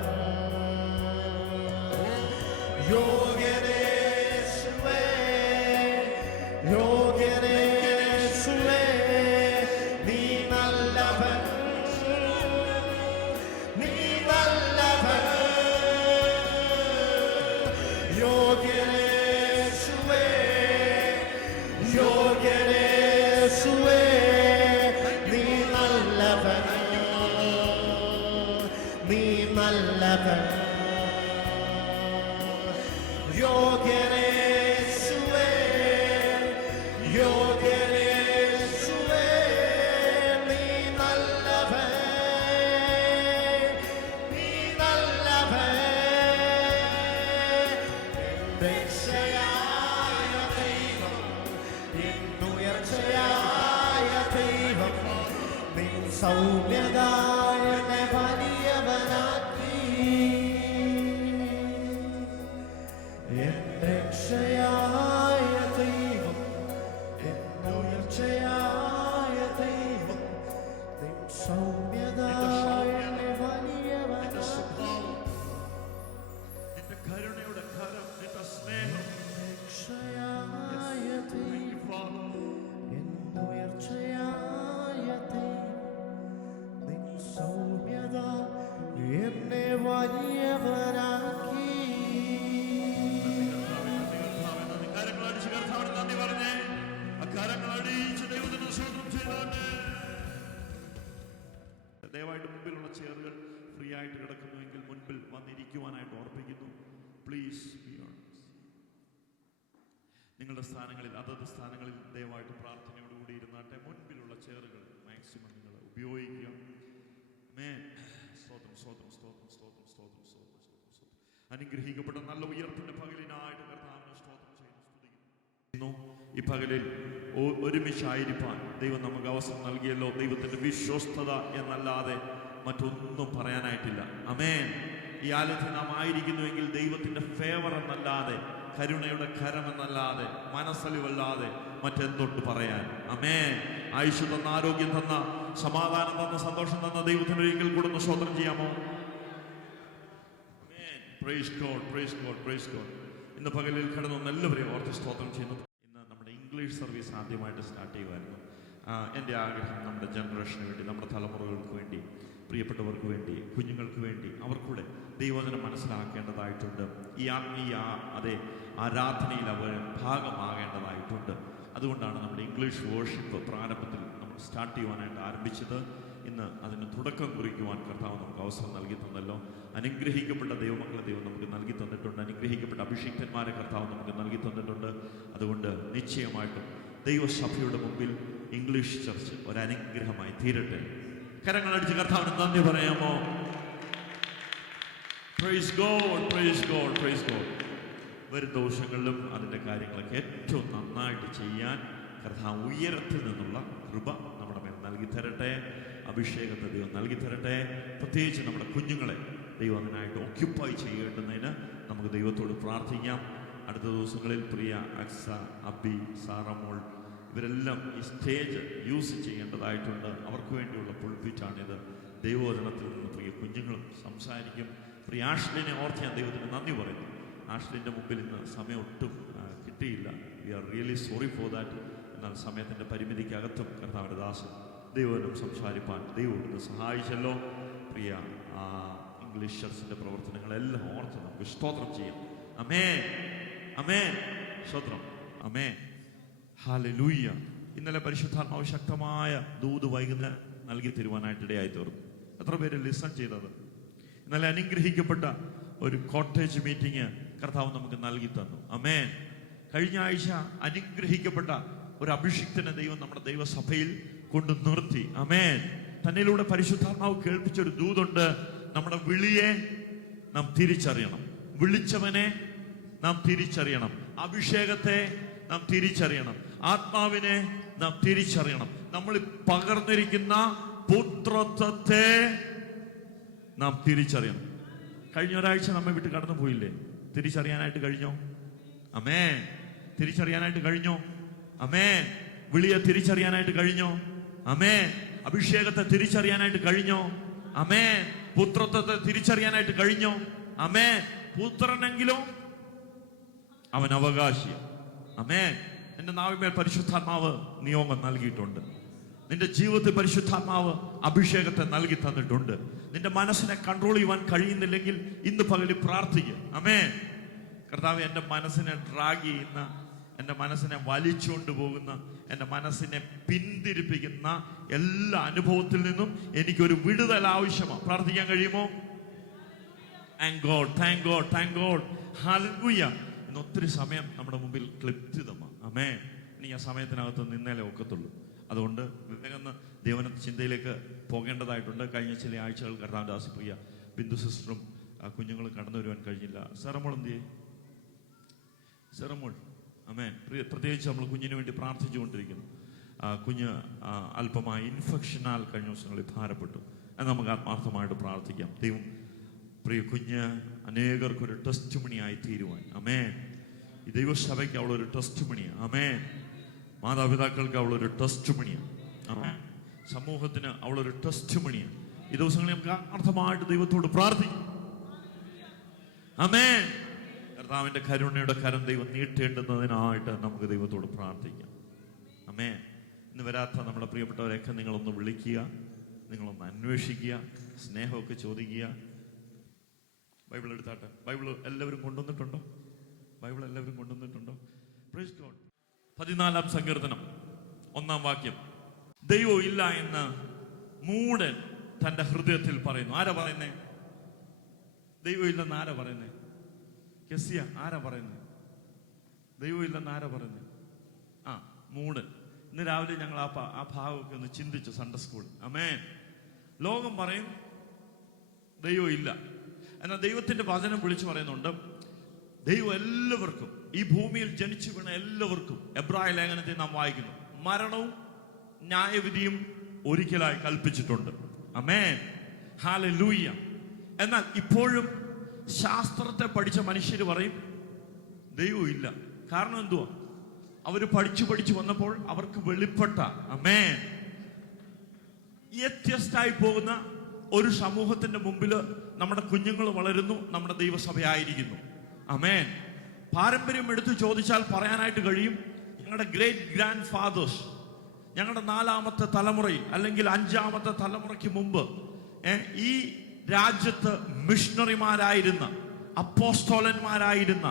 യോഗ്യനേശുവേ, യോഗ്യനേശുവേ, നീ നല്ലവൻ, നീ നല്ലവൻ. യോഗ്യനേശുവേ, യോഗ്യനേശുവേ, നീ നല്ലവൻ, നീ നല്ലവൻ. യോഗ്യനേശുവേ, യോഗ്യനേശുവേ, നീ നല്ലവൻ, നീ നല്ലവൻ. രക്ഷയായ ദൈവം, എൻ ഉയർച്ചയായ ദൈവം, നിൻ സൗമ്യത എന്നെ വലിയവനാക്കി. എൻ രക്ഷയായ ദൈവം, എൻ ഉയർച്ചയായ ദൈവം, നിൻ സൗമ്യത എന്നെ വലിയവനാക്കി. നിന്റെ കരുണയുടെ കരം, നിന്റെ സ്നേഹം, രക്ഷയായ ദൈവം, എൻ ഉയർച്ചയായ ദൈവം, നിൻ സൗമ്യത എന്നെ വലിയവനാക്കി. കരങ്ങളടിച്ച് കർത്താവിന് നന്ദി പറഞ്ഞേ. കരങ്ങളടിച്ച് ദൈവത്തിന് സ്തോത്രം ചെയ്തോട്ടെ. ദയവായിട്ട് മുമ്പിലുള്ള ചെയറുകൾ ഫ്രീ ആയിട്ട് കിടക്കുന്നുവെങ്കിൽ മുൻപിൽ വന്നിരിക്കുവാനായിട്ട് ഓർപ്പിക്കുന്നു. Please be honest. നിങ്ങളുടെ സ്ഥാനങ്ങളിൽ, അതത് സ്ഥാനങ്ങളിൽ ദയവായിട്ട് പ്രാർത്ഥനയോടുകൂടി ഇരുന്നാട്ടെ. മുൻപിലുള്ള ചെയറുകൾ മാക്സിമം നിങ്ങൾ ഉപയോഗിക്കുക. സ്തോത്രം, സ്തോത്രം, സ്തോത്രം, സ്തോത്രം, സ്തോത്രം, സ്തോത്രം, സ്തോത്രം, സ്തോത്രം. അനുഗ്രഹിക്കപ്പെട്ട നല്ല ഉയർപ്പിന്റെ പകലിനായിട്ട് കർത്താവിനെ സ്തോത്രം ചെയ്യുന്നു, സ്തുതിക്കുന്നു. ഈ പകലിൽ ഒരുമിച്ചായിരിക്കാൻ ദൈവം നമുക്ക് അവസരം നൽകിയല്ലോ. ദൈവത്തിന്റെ വിശ്വസ്തത എന്നല്ലാതെ മറ്റൊന്നും പറയാനായിട്ടില്ല. ആമേൻ. ഈ ആലയത്തിൽ നാം ആയിരിക്കുന്നുവെങ്കിൽ ദൈവത്തിന്റെ ഫേവർ എന്നല്ലാതെ, കരുണയുടെ കരമെന്നല്ലാതെ, മനസ്സലിവല്ലാതെ മറ്റെന്തൊട്ട് പറയാൻ. ആമേൻ. ആയുഷ് തന്ന, ആരോഗ്യം തന്ന, സമാധാനം തന്ന, സന്തോഷം തന്ന ദൈവത്തിന് ഒരിക്കൽ കൂടെ ഒന്ന് സ്തോത്രം ചെയ്യാമോ? Praise God, praise God, praise God. ഇന്ന് പകലിൽ കിടന്നൊന്ന് എല്ലാവരെയും ഓർത്ത് സ്തോത്രം ചെയ്യുന്നു. ഇന്ന് നമ്മുടെ ഇംഗ്ലീഷ് സർവീസ് ആദ്യമായിട്ട് സ്റ്റാർട്ട് ചെയ്യുമായിരുന്നു. എൻ്റെ ആഗ്രഹം നമ്മുടെ ജനറേഷന് വേണ്ടി, നമ്മുടെ തലമുറകൾക്ക് വേണ്ടി, പ്രിയപ്പെട്ടവർക്ക് വേണ്ടി, കുഞ്ഞുങ്ങൾക്ക് വേണ്ടി അവർക്കൂടെ ദൈവവചനം മനസ്സിലാക്കേണ്ടതായിട്ടുണ്ട്. ഈ ആത്മീയ ആരാധനയിൽ അവർ ഭാഗമാകേണ്ടതായിട്ടുണ്ട്. അതുകൊണ്ടാണ് നമ്മുടെ ഇംഗ്ലീഷ് വേർഷിപ്പ് പ്രാരംഭത്തിൽ നമ്മൾ സ്റ്റാർട്ട് ചെയ്യുവാനായിട്ട് ആരംഭിച്ചത്. ഇന്ന് അതിന് തുടക്കം കുറിക്കുവാൻ കർത്താവ് നമുക്ക് അവസരം നൽകി തന്നല്ലോ. അനുഗ്രഹിക്കപ്പെട്ട ദൈവമക്കളെ ദൈവം നമുക്ക് നൽകി തന്നിട്ടുണ്ട്. അനുഗ്രഹിക്കപ്പെട്ട അഭിഷിക്തന്മാരെ കർത്താവ് നമുക്ക് നൽകി തന്നിട്ടുണ്ട്. അതുകൊണ്ട് നിശ്ചയമായിട്ടും ദൈവസഭയുടെ മുമ്പിൽ ഇംഗ്ലീഷ് ചർച്ച് ഒരനുഗ്രഹമായി തീരട്ടെ. കരങ്ങളടിച്ച് കർത്താവിന് നന്ദി പറയാമോ? Praise God, praise God, praise God. വരും ദിവസങ്ങളിലും അതിൻ്റെ കാര്യങ്ങളൊക്കെ ഏറ്റവും നന്നായിട്ട് ചെയ്യാൻ കർത്താവ് ഉയരത്തിൽ നിന്നുള്ള കൃപ നമ്മുടെ മേൽ നൽകി തരട്ടെ. അഭിഷേകത്തെ ദൈവം നൽകി തരട്ടെ. പ്രത്യേകിച്ച് നമ്മുടെ കുഞ്ഞുങ്ങളെ ദൈവം അതിനായിട്ട് ഓക്യുപ്പൈ ചെയ്യേണ്ടുന്നതിന് നമുക്ക് ദൈവത്തോട് പ്രാർത്ഥിക്കാം. അടുത്ത ദിവസങ്ങളിൽ പ്രിയ അക്സ, അബി, സാറമോൾ ഇവരെല്ലാം ഈ സ്റ്റേജ് യൂസ് ചെയ്യേണ്ടതായിട്ടുണ്ട്. അവർക്ക് വേണ്ടിയുള്ള പുൾപിറ്റാണിത്. ദൈവവചനത്തിൽ നിന്ന് പ്രിയ കുഞ്ഞുങ്ങളും സംസാരിക്കും. പ്രിയ ആഷ്ലിനെ ഓർത്ത് ഞാൻ ദൈവത്തിന് നന്ദി പറയുന്നു. ആഷ്ലിൻ്റെ മുമ്പിൽ ഇന്ന് സമയം ഒട്ടും കിട്ടിയില്ല. We are really sorry for that. എന്നാൽ സമയത്തിൻ്റെ പരിമിതിക്കകത്തും കർത്താവിൻ്റെ ദാസൻ ദൈവനും സംസാരിപ്പാൻ ദൈവം ഇന്ന് സഹായിച്ചല്ലോ. പ്രിയ ഇംഗ്ലീഷ് ചർച്ചിൻ്റെ പ്രവർത്തനങ്ങളെല്ലാം ഓർത്ത് നമുക്ക് സ്തോത്രം ചെയ്യാം. അമേൻ, അമേൻ, സ്തോത്രം, അമേൻ, ഹല്ലേലൂയ. ഇന്നലെ പരിശുദ്ധാത്മാവ് ശക്തമായ ദൂത് വൈകുന്നേരം നൽകി തരുവാനായിട്ടിടയായി തീർന്നു. എത്ര പേര് ലിസൺ ചെയ്തത്? ഇന്നലെ അനുഗ്രഹിക്കപ്പെട്ട ഒരു കോട്ടേജ് മീറ്റിംഗ് കർത്താവ് നമുക്ക് നൽകി തന്നു. അമേൻ. കഴിഞ്ഞ ആഴ്ച അനുഗ്രഹിക്കപ്പെട്ട ഒരു അഭിഷിക്തനെ ദൈവം നമ്മുടെ ദൈവസഭയിൽ കൊണ്ട് നിർത്തി. അമേൻ. തന്നിലൂടെ പരിശുദ്ധാത്മാവ് കേൾപ്പിച്ചൊരു ദൂതുണ്ട്. നമ്മുടെ വിളിയെ നാം തിരിച്ചറിയണം, വിളിച്ചവനെ നാം തിരിച്ചറിയണം, അഭിഷേകത്തെ നാം തിരിച്ചറിയണം, ആത്മാവിനെ നാം തിരിച്ചറിയണം, നമ്മൾ പകർന്നിരിക്കുന്ന പുത്രത്വത്തെ നാം തിരിച്ചറിയണം. കഴിഞ്ഞ ഒരാഴ്ച നമ്മെ വിട്ട് കടന്നു പോയില്ലേ? തിരിച്ചറിയാനായിട്ട് കഴിഞ്ഞോ? അമേൻ. തിരിച്ചറിയാനായിട്ട് കഴിഞ്ഞോ? അമേൻ. വിളിയെ തിരിച്ചറിയാനായിട്ട് കഴിഞ്ഞോ? അമേൻ. അഭിഷേകത്തെ തിരിച്ചറിയാനായിട്ട് കഴിഞ്ഞോ? അമേൻ. പുത്രത്വത്തെ തിരിച്ചറിയാനായിട്ട് കഴിഞ്ഞോ? അമേൻ. പുത്രനെങ്കിലും അവൻ അവകാശിയാണ്. അമേൻ. നിന്റെ നാവിന്മേൽ പരിശുദ്ധാത്മാവ് നിയോഗം നൽകിയിട്ടുണ്ട്. നിന്റെ ജീവിതത്തിൽ പരിശുദ്ധാത്മാവ് അഭിഷേകത്തെ നൽകി തന്നിട്ടുണ്ട്. നിന്റെ മനസ്സിനെ കൺട്രോൾ ചെയ്യുവാൻ കഴിയുന്നില്ലെങ്കിൽ ഇന്ന് പകലിൽ പ്രാർത്ഥിക്കുക. അമേൻ. കർത്താവ്, എൻ്റെ മനസ്സിനെ ഡ്രാഗ് ചെയ്യുന്ന, എൻ്റെ മനസ്സിനെ വലിച്ചുകൊണ്ട് പോകുന്ന, എൻ്റെ മനസ്സിനെ പിന്തിരിപ്പിക്കുന്ന എല്ലാ അനുഭവത്തിൽ നിന്നും എനിക്കൊരു വിടുതൽ ആവശ്യമാണ്. പ്രാർത്ഥിക്കാൻ കഴിയുമോ? Thank God, thank God, thank God, hallelujah. ഇന്ന് ഒത്തിരി സമയം നമ്മുടെ മുമ്പിൽ ക്ലിപ്തിതമാണ്. അമേൻ. ഇനി ആ സമയത്തിനകത്ത് നിന്നേലേ ഒക്കത്തുള്ളൂ. അതുകൊണ്ട് വേഗം ദൈവന ചിന്തയിലേക്ക് പോകേണ്ടതായിട്ടുണ്ട്. കഴിഞ്ഞ ചില ആഴ്ചകൾ കർത്താവിൻ്റെ ദാസിപ്രിയ ബിന്ദു സിസ്റ്ററും കുഞ്ഞുങ്ങളും കടന്നു വരുവാൻ കഴിഞ്ഞില്ല. സെറമോൾ എന്ത് ചെയ്യേ? സെറമോൾ, അമേൻ. പ്രത്യേകിച്ച് നമ്മൾ കുഞ്ഞിന് വേണ്ടി പ്രാർത്ഥിച്ചുകൊണ്ടിരിക്കുന്നു. കുഞ്ഞ് അല്പമായ ഇൻഫെക്ഷനാൽ കഴിഞ്ഞ ദിവസങ്ങളിൽ ഭാരപ്പെട്ടു. അത് നമുക്ക് ആത്മാർത്ഥമായിട്ട് പ്രാർത്ഥിക്കാം. ദൈവം പ്രിയ കുഞ്ഞ് അനേകർക്കൊരു ടെസ്റ്റ് മണിയായി തീരുവാൻ. അമേൻ. ഈ ദൈവസഭയ്ക്ക് അവളൊരു ടെസ്റ്റ് മണിയാണ്. അമേൻ. മാതാപിതാക്കൾക്ക് അവളൊരു ടെസ്റ്റ് മണിയാണ്. അമേൻ. സമൂഹത്തിന് അവളൊരു ടെസ്റ്റ് മണിയാണ്. ഈ ദിവസങ്ങളിൽ നമുക്ക് ആത്മാർത്ഥമായിട്ട് ദൈവത്തോട് പ്രാർത്ഥിക്കാം. അമേൻ. കർത്താവിൻ്റെ കരുണയുടെ കരം ദൈവം നീട്ടേണ്ടുന്നതിനായിട്ട് നമുക്ക് ദൈവത്തോട് പ്രാർത്ഥിക്കാം. അമേൻ. ഇന്ന് വരാത്ത നമ്മുടെ പ്രിയപ്പെട്ടവരെയൊക്കെ നിങ്ങളൊന്ന് വിളിക്കുക, നിങ്ങളൊന്ന് അന്വേഷിക്കുക, സ്നേഹമൊക്കെ ചോദിക്കുക. ബൈബിൾ എടുത്താട്ടെ. ബൈബിൾ എല്ലാവരും കൊണ്ടുവന്നിട്ടുണ്ടോ? ബൈബിൾ എല്ലാവരും കൊണ്ടുവന്നിട്ടുണ്ടോ? Praise God. 14-ാം സങ്കീർത്തനം 1-ാം വാക്യം. ദൈവം ഇല്ല എന്ന് മൂഢൻ തന്റെ ഹൃദയത്തിൽ പറയുന്നു. ആരാ പറയുന്നേ? ദൈവം ഇല്ലെന്ന് ആരാ പറയുന്നേ? കെസിയ ആരാ പറയുന്നത്? ദൈവം ഇല്ലെന്ന് ആരാ പറയുന്നത്? മൂഢൻ. ഇന്ന് രാവിലെ ഞങ്ങൾ ആ ഭാഗമൊക്കെ ഒന്ന് ചിന്തിച്ചു സൺഡേ സ്കൂൾ. അമേൻ. ലോകം പറയും ദൈവം ഇല്ല. എന്നാൽ ദൈവത്തിന്റെ വചനം വിളിച്ചു പറയുന്നുണ്ട് ദൈവം എല്ലാവർക്കും, ഈ ഭൂമിയിൽ ജനിച്ചു വീണ എല്ലാവർക്കും, എബ്രായ ലേഖനത്തിൽ നാം വായിക്കുന്നു, മരണവും ന്യായവിധിയും ഒരിക്കലായി കൽപ്പിച്ചിട്ടുണ്ട്. അമേൻ. ഹല്ലേലൂയ. എന്നാൽ ഇപ്പോഴും ശാസ്ത്രത്തെ പഠിച്ച മനുഷ്യർ പറയും ദൈവം ഇല്ല. കാരണം എന്തുവാ? അവര് പഠിച്ചു വന്നപ്പോൾ അവർക്ക് വെളിപ്പെട്ട, അമേൻ, വ്യത്യസ്തമായി പോകുന്ന ഒരു സമൂഹത്തിന്റെ മുമ്പിൽ നമ്മുടെ കുഞ്ഞുങ്ങൾ വളരുന്നു, നമ്മുടെ ദൈവസഭയായിരിക്കുന്നു. അമേൻ. പാരമ്പര്യം എടുത്തു ചോദിച്ചാൽ പറയാനായിട്ട് കഴിയും, ഞങ്ങളുടെ ഗ്രേറ്റ് ഗ്രാൻഡ് ഫാദേഴ്സ്, ഞങ്ങളുടെ 4-ാമത്തെ തലമുറയിൽ അല്ലെങ്കിൽ 5-ാമത്തെ തലമുറയ്ക്ക് മുമ്പ് ഈ രാജ്യത്ത് മിഷണറിമാരായിരുന്ന, അപ്പോസ്തോലന്മാരായിരുന്ന,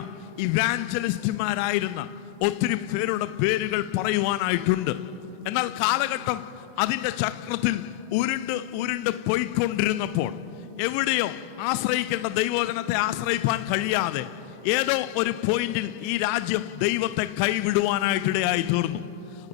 ഇവാഞ്ചലിസ്റ്റുമാരായിരുന്ന ഒത്തിരി പേരുടെ പേരുകൾ പറയുവാനായിട്ടുണ്ട്. എന്നാൽ കാലഘട്ടം അതിന്റെ ചക്രത്തിൽ ഉരുണ്ട് പോയിക്കൊണ്ടിരുന്നപ്പോൾ എവിടെയോ ആശ്രയിക്കേണ്ട ദൈവവചനത്തെ ആശ്രയിപ്പാൻ കഴിയാതെ ഏതോ ഒരു പോയിന്റിൽ ഈ രാജ്യം ദൈവത്തെ കൈവിടുവാനായിട്ടിടയായി തീർന്നു.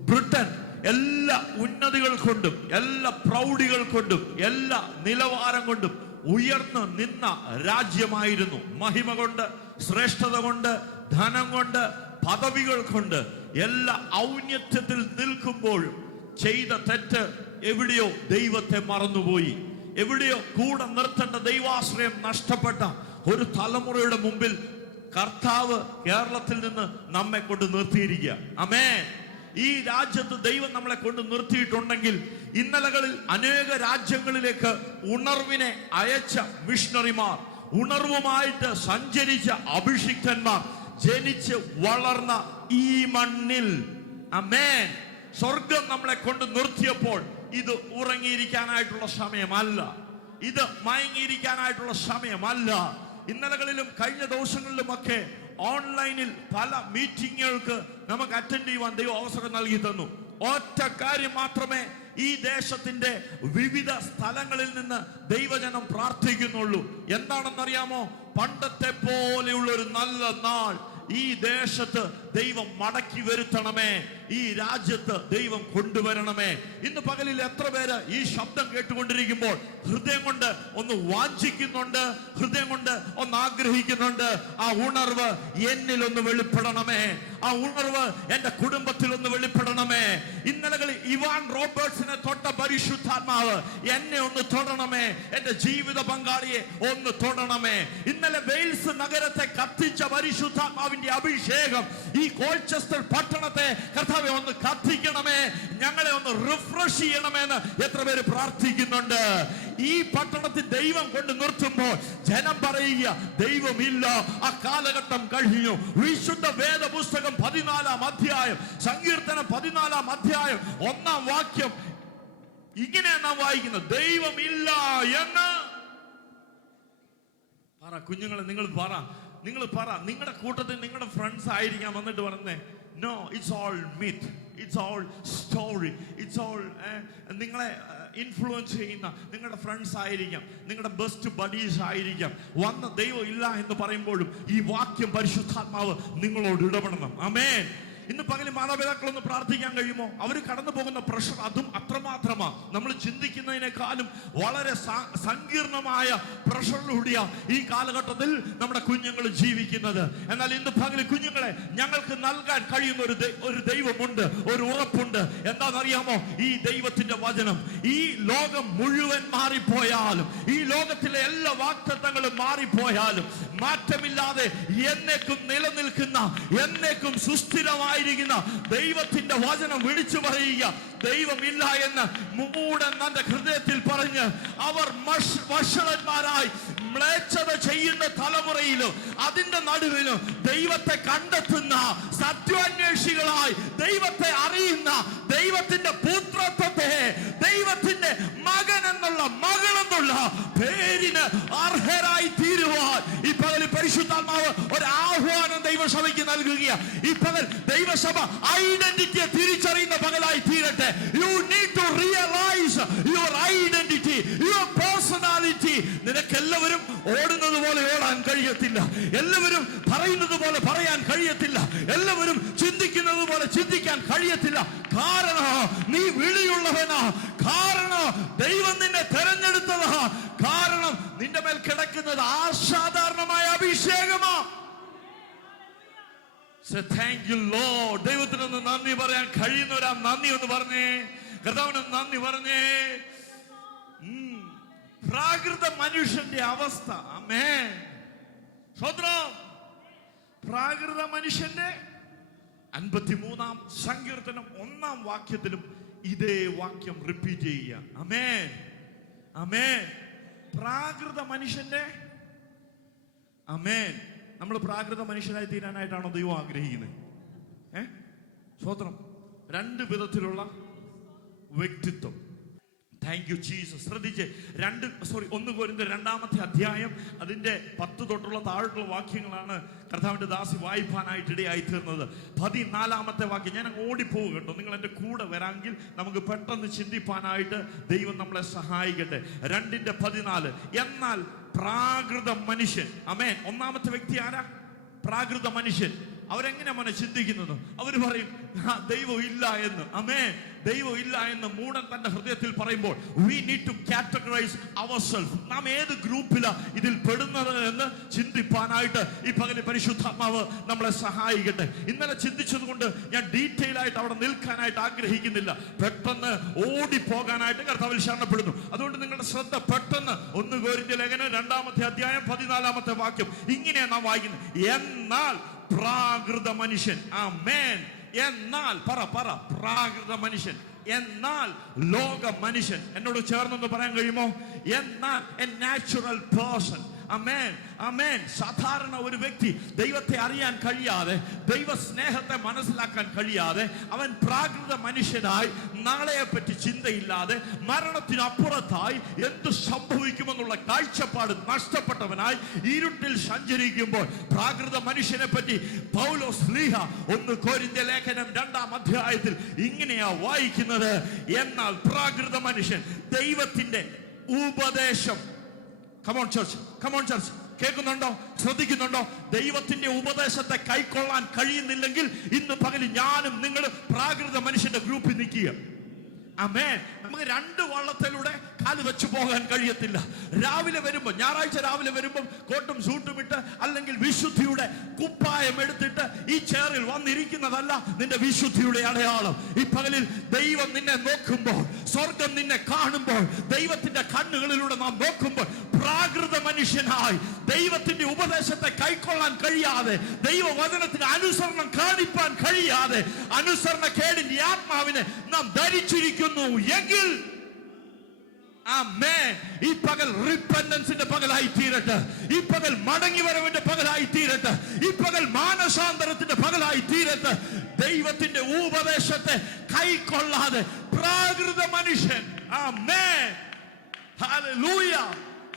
ബ്രിട്ടൻ എല്ലാ ഉന്നതികൾ കൊണ്ടും എല്ലാ പ്രൗഢികൾ കൊണ്ടും എല്ലാ നിലവാരം കൊണ്ടും ഉയർന്നു നിന്ന രാജ്യമായിരുന്നു. മഹിമ കൊണ്ട്, ശ്രേഷ്ഠത കൊണ്ട്, ധനം കൊണ്ട്, പദവികൾ കൊണ്ട് എല്ലാ ഔന്നത്യത്തിൽ നിൽക്കുമ്പോഴും ചെയ്ത തെറ്റ് എവിടെയോ ദൈവത്തെ മറന്നുപോയി. എവിടെയോ കൂടെ നിർത്തേണ്ട ദൈവാശ്രയം നഷ്ടപ്പെട്ട ഒരു തലമുറയുടെ മുമ്പിൽ കർത്താവ് കേരളത്തിൽ നിന്ന് നമ്മെ കൊണ്ട് നിർത്തിയിരിക്കുക. ആമേൻ. ഈ രാജ്യത്ത് ദൈവം നമ്മളെ കൊണ്ട് നിർത്തിയിട്ടുണ്ടെങ്കിൽ ഇന്നലകളിൽ അനേക രാജ്യങ്ങളിലേക്ക് ഉണർവിനെ അയച്ച മിഷണറിമാർ, ഉണർവുമായിട്ട് സഞ്ചരിച്ച അഭിഷിക്തന്മാർ ജനിച്ച് വളർന്ന ഈ മണ്ണിൽ, ആമേൻ, സ്വർഗം നമ്മളെ കൊണ്ട് നിർത്തിയപ്പോൾ ഇത് ഉറങ്ങിയിരിക്കാനായിട്ടുള്ള സമയമല്ല, ഇത് മയങ്ങിയിരിക്കാനായിട്ടുള്ള സമയമല്ല. ഇന്നലകളിലും കഴിഞ്ഞ ദിവസങ്ങളിലുമൊക്കെ ഓൺലൈനിൽ പല മീറ്റിങ്ങുകൾക്ക് നമുക്ക് അറ്റൻഡ് ചെയ്യുവാൻ ദൈവം അവസരം നൽകി തന്നു. ഒറ്റ കാര്യം മാത്രമേ ഈ ദേശത്തിന്റെ വിവിധ സ്ഥലങ്ങളിൽ നിന്ന് ദൈവജനം പ്രാർത്ഥിക്കുന്നുള്ളൂ. എന്താണെന്നറിയാമോ? പണ്ടത്തെ പോലെയുള്ള ഒരു നല്ല നാൾ ഈ ദേശത്ത് ദൈവം മടക്കി വരുത്തണമേ, ഈ രാജ്യത്ത് ദൈവം കൊണ്ടുവരണമേ. ഇന്ന് പകലിൽ എത്ര പേര് ഈ ശബ്ദം കേട്ടുകൊണ്ടിരിക്കുമ്പോൾ ഹൃദയം കൊണ്ട് ഒന്ന് വാഞ്ചിക്കുന്നുണ്ട്, ഹൃദയം കൊണ്ട് ഒന്ന് ആഗ്രഹിക്കുന്നുണ്ട്, ആ ഉണർവ് എന്നിൽ ഒന്ന് വെളിപ്പെടണമേ, ആ ഉണർവ് എന്റെ കുടുംബത്തിൽ ഒന്ന് വെളിപ്പെടണമേ. ഇന്നലകളിൽ ഇവാൻ റോബർട്സിനെ തൊട്ട പരിശുദ്ധാത്മാവ് എന്നെ ഒന്ന് തൊടണമേ, എന്റെ ജീവിത പങ്കാളിയെ ഒന്ന് തൊടണമേ. ഇന്നലെ വെയിൽസ് നഗരത്തെ കത്തിച്ച പരിശുദ്ധാത്മാവിന്റെ അഭിഷേകം ഈ കോൾച്ചസ്റ്റർ പട്ടണത്തെ കർത്താവെ ഒന്ന് കത്തിക്കണമേ, ഞങ്ങളെ ഒന്ന് റിഫ്രഷ് ചെയ്യണമെന്ന് എത്ര പേര് പ്രാർത്ഥിക്കുന്നുണ്ട്. ഈ പട്ടണത്തിൽ ദൈവം കൊണ്ട് നിർത്തുമ്പോൾ ജനം പറയുക ദൈവമില്ല, ആ കാലഘട്ടം കഴിഞ്ഞു. വിശുദ്ധ വേദപുസ്തകം 14-ാം അധ്യായം, സങ്കീർത്തനം 14-ാം അധ്യായം 1-ാം വാക്യം ഇങ്ങനെ നാം വായിക്കുന്നത്, ദൈവമില്ല എന്ന് പറ. കുഞ്ഞുങ്ങളെ നിങ്ങൾ പറ, നിങ്ങളുടെ കൂട്ടത്തിൽ നിങ്ങളുടെ ഫ്രണ്ട്സ് ആയിരിക്കാം വന്നിട്ട് പറഞ്ഞേ, no, it's all myth, it's all story, it's all നിങ്ങളെ ഇൻഫ്ലുവൻസ് ചെയ്യുന്ന നിങ്ങളുടെ ഫ്രണ്ട്സ് ആയിരിക്കാം, നിങ്ങളുടെ ബെസ്റ്റ് ബഡീസ് ആയിരിക്കാം. വന്ന ദൈവം ഇല്ല എന്ന് പറയുമ്പോഴും ഈ വാക്യം പരിശുദ്ധാത്മാവ് നിങ്ങളോട് ഇടപെടണം. ആമേൻ. ഇന്ന് പകല് മാതാപിതാക്കളൊന്ന് പ്രാർത്ഥിക്കാൻ കഴിയുമോ? അവർ കടന്നു പോകുന്ന പ്രഷർ അതും അത്രമാത്രമാ. നമ്മൾ ചിന്തിക്കുന്നതിനേക്കാളും വളരെ സങ്കീർണമായ പ്രഷറിലൂടെയാ ഈ കാലഘട്ടത്തിൽ നമ്മുടെ കുഞ്ഞുങ്ങൾ ജീവിക്കുന്നത്. എന്നാൽ ഇന്ന് പകല് കുഞ്ഞുങ്ങളെ ഞങ്ങൾക്ക് നൽകാൻ കഴിയുന്ന ഒരു ദൈവമുണ്ട്, ഒരു ഉറപ്പുണ്ട്. എന്താണെന്നറിയാമോ? ഈ ദൈവത്തിന്റെ വചനം. ഈ ലോകം മുഴുവൻ മാറിപ്പോയാലും, ഈ ലോകത്തിലെ എല്ലാ വാഗ്ദത്തങ്ങളും മാറിപ്പോയാലും മാറ്റമില്ലാതെ എന്നേക്കും നിലനിൽക്കുന്ന, എന്നേക്കും സുസ്ഥിരമായ ദൈവത്തിന്റെ വചനം വിളിച്ചു പറയുക. ദൈവമില്ല എന്ന് മൂടൻ തന്റെ ഹൃദയത്തിൽ പറഞ്ഞ് അവർ വഷളന്മാരായി മ്ലേച്ഛത ചെയ്യുന്ന തലമുറയിലും അതിന്റെ നടുവിലും ദൈവത്തെ കണ്ടെത്തുന്ന സത്യാന്വേഷികളായി ദൈവത്തെ അറിയുന്ന, ദൈവത്തിന്റെ പുത്രത്വത്തെ, ദൈവത്തിന്റെ മകൻ എന്നുള്ള, മകൾ എന്നുള്ള പേരിന് അർഹരായി തീരുവാൻ ഈ പകൽ പരിശുദ്ധാത്മാവ് ഒരു ആഹ്വാനം ദൈവസഭയ്ക്ക് നൽകുക. ഈ പകൽ ദൈവസഭ ഐഡന്റിറ്റിയെ തിരിച്ചറിയുന്ന പകലായി തീരട്ടെ. You need to realize your identity, your personality. നിനക്ക് എല്ലാവരും ഓടുന്നത് പോലെ ഓടാൻ കഴിയത്തില്ല, എല്ലാവരും പറയുന്നത് പോലെ പറയാൻ കഴിയത്തില്ല, എല്ലാവരും ചിന്തിക്കുന്നത് പോലെ ചിന്തിക്കാൻ കഴിയത്തില്ല. കാരണം നീ വിളിയുള്ളവനാ, കാരണം ദൈവം നിന്നെ തെരഞ്ഞെടുത്തതാ, കാരണം നിന്റെ മേൽ കിടക്കുന്നത് അസാധാരണമായ അഭിഷേകമാ. Thank you Lord. ദൈവത്തിനൊന്ന് നന്ദി പറയാൻ കഴിയുന്നവരാ നന്ദി ഒന്ന് പറഞ്ഞേ, കർത്താവിന് നന്ദി പറഞ്ഞേ. പ്രാകൃത മനുഷ്യന്റെ അവസ്ഥ, ആമേൻ, സ്വത്രം. പ്രാകൃത മനുഷ്യന്റെ 53-ാം സങ്കീർത്തനം 1-ാം വാക്യത്തിലും ഇതേ വാക്യം റിപ്പീറ്റ് ചെയ്യുക. ആമേൻ, ആമേൻ. പ്രാകൃത മനുഷ്യന്റെ, ആമേൻ. നമ്മൾ പ്രാകൃത മനുഷ്യരായി തീരാനായിട്ടാണോ ദൈവം ആഗ്രഹിക്കുന്നത്? സ്വത്രം. 2 വിധത്തിലുള്ള വ്യക്തിത്വം. Thank you Jesus. ശ്രദ്ധിച്ച് 1 കൊരിന്ത്യർ 2-ാമത്തെ അധ്യായം അതിന്റെ 10 തൊട്ടുള്ള താഴോട്ടുള്ള വാക്യങ്ങളാണ് കർത്താവിന്റെ ദാസി വായിപ്പാനായിട്ട് ഇടയായി തീർന്നത്. 14-ാമത്തെ വാക്യം ഞാൻ അങ്ങ് ഓടിപ്പോകും കേട്ടോ, നിങ്ങൾ എൻ്റെ കൂടെ വരാമെങ്കിൽ നമുക്ക് പെട്ടെന്ന് ചിന്തിപ്പാനായിട്ട് ദൈവം നമ്മളെ സഹായിക്കട്ടെ. 2:14 എന്നാൽ പ്രാകൃത മനുഷ്യൻ, ആമേൻ. ഒന്നാമത്തെ വ്യക്തി ആരാ? പ്രാകൃത മനുഷ്യൻ. അവരെങ്ങനെ മോനെ ചിന്തിക്കുന്നത്? അവർ പറയും ദൈവം ഇല്ല എന്ന്. ആമേൻ. ദൈവം ഇല്ല എന്ന് മൂഢൻ തന്റെ ഹൃദയത്തിൽ പറയുമ്പോൾ we need to categorize ourselves. നാം ഏത് ഗ്രൂപ്പിലാ ഇതിൽ പെടുന്നത് എന്ന് ചിന്തിപ്പാനായിട്ട് ഈ പകല് പരിശുദ്ധാത്മാവ് നമ്മളെ സഹായിക്കട്ടെ. ഇന്നലെ ചിന്തിച്ചത് കൊണ്ട് ഞാൻ ഡീറ്റെയിൽ ആയിട്ട് അവിടെ നിൽക്കാനായിട്ട് ആഗ്രഹിക്കുന്നില്ല. പെട്ടെന്ന് ഓടിപ്പോകാനായിട്ട് കർത്താവിൽ ശരണപ്പെടുന്നു. അതുകൊണ്ട് നിങ്ങളുടെ ശ്രദ്ധ പെട്ടെന്ന് 1 കൊരിന്ത്യർ ലേഖനം 2-ാമത്തെ അധ്യായം 14-ാമത്തെ വാക്യം ഇങ്ങനെയാണ് നാം വായിക്കുന്നത്. എന്നാൽ പ്രാകൃത മനുഷ്യൻ, ആമേൻ. എന്നാൽ പ്രാകൃത മനുഷ്യൻ, എന്നാൽ ലോക മനുഷ്യൻ. എന്നോട് ചേർന്നൊന്ന് പറയാൻ കഴിയുമോ? എന്നാൽ എ നാച്ചുറൽ പേഴ്സൺ. ആമേൻ, ആമേൻ. സാധാരണ ഒരു വ്യക്തി ദൈവത്തെ അറിയാൻ കഴിയാതെ, ദൈവ സ്നേഹത്തെ മനസ്സിലാക്കാൻ കഴിയാതെ, അവൻ പ്രാകൃത മനുഷ്യനായി നാളെയെ പറ്റി ചിന്തയില്ലാതെ മരണത്തിനപ്പുറത്തായി എന്ത് സംഭവിക്കുമെന്നുള്ള കാഴ്ചപ്പാട് നഷ്ടപ്പെട്ടവനായി ഇരുട്ടിൽ സഞ്ചരിക്കുമ്പോൾ പ്രാകൃത മനുഷ്യനെ പറ്റി പൗലോസ് ശ്ലീഹ 1 കൊരിന്ത്യർ ലേഖനം 2-ാം അധ്യായത്തിൽ ഇങ്ങനെയാ വായിക്കുന്നത്. എന്നാൽ പ്രാകൃത മനുഷ്യൻ ദൈവത്തിന്റെ ഉപദേശം, കമോൺ ചർച്ച്, കേൾക്കുന്നുണ്ടോ? ശ്രദ്ധിക്കുന്നുണ്ടോ? ദൈവത്തിന്റെ ഉപദേശത്തെ കൈക്കൊള്ളാൻ കഴിയുന്നില്ലെങ്കിൽ ഇന്ന് പകൽ ഞാനും നിങ്ങൾ പ്രാകൃത മനുഷ്യന്റെ ഗ്രൂപ്പിൽ നിൽക്കുക. ആമേൻ. നമുക്ക് 2 വള്ളത്തിലൂടെ കാല് വെച്ച് പോകാൻ കഴിയത്തില്ല. രാവിലെ വരുമ്പോൾ, ഞായറാഴ്ച രാവിലെ വരുമ്പോൾ കോട്ടും സൂട്ടും ഇട്ട് അല്ലെങ്കിൽ വിശുദ്ധിയുടെ കുപ്പായം എടുത്തിട്ട് ഈ ചെയറിൽ വന്നിരിക്കുന്നതല്ല നിന്റെ വിശുദ്ധിയുടെ അടയാളം. ഈ പകലിൽ ദൈവം നിന്നെ നോക്കുമ്പോൾ, സ്വർഗം നിന്നെ കാണുമ്പോൾ, ദൈവത്തിന്റെ കണ്ണുകളിലൂടെ നാം നോക്കുമ്പോൾ പ്രാകൃത മനുഷ്യനായി ദൈവത്തിന്റെ ഉപദേശത്തെ കൈക്കൊള്ളാൻ കഴിയാതെ, ദൈവവചനത്തിന് അനുസരണം കാണിപ്പാൻ കഴിയാതെ, അനുസരണക്കേടിന്റെ ആത്മാവിനെ നാം ധരിച്ചിരിക്കുന്നു എങ്കിൽ ആമേൻ, ഈ പകൽ റിപ്പന്റൻസിന്റെ പകലായി തീരട്ടെ. ഈ പകൽ മടങ്ങി വരവിന്റെ പകലായി തീരട്ടെ. ഈ പകൽ മാനസാന്തരത്തിന്റെ പകലായി തീരട്ടെ. ദൈവത്തിന്റെ ഉപദേശത്തെ കൈക്കൊള്ളാതെ പ്രാകൃത മനുഷ്യൻ, ആമേൻ, ഹല്ലേലൂയ,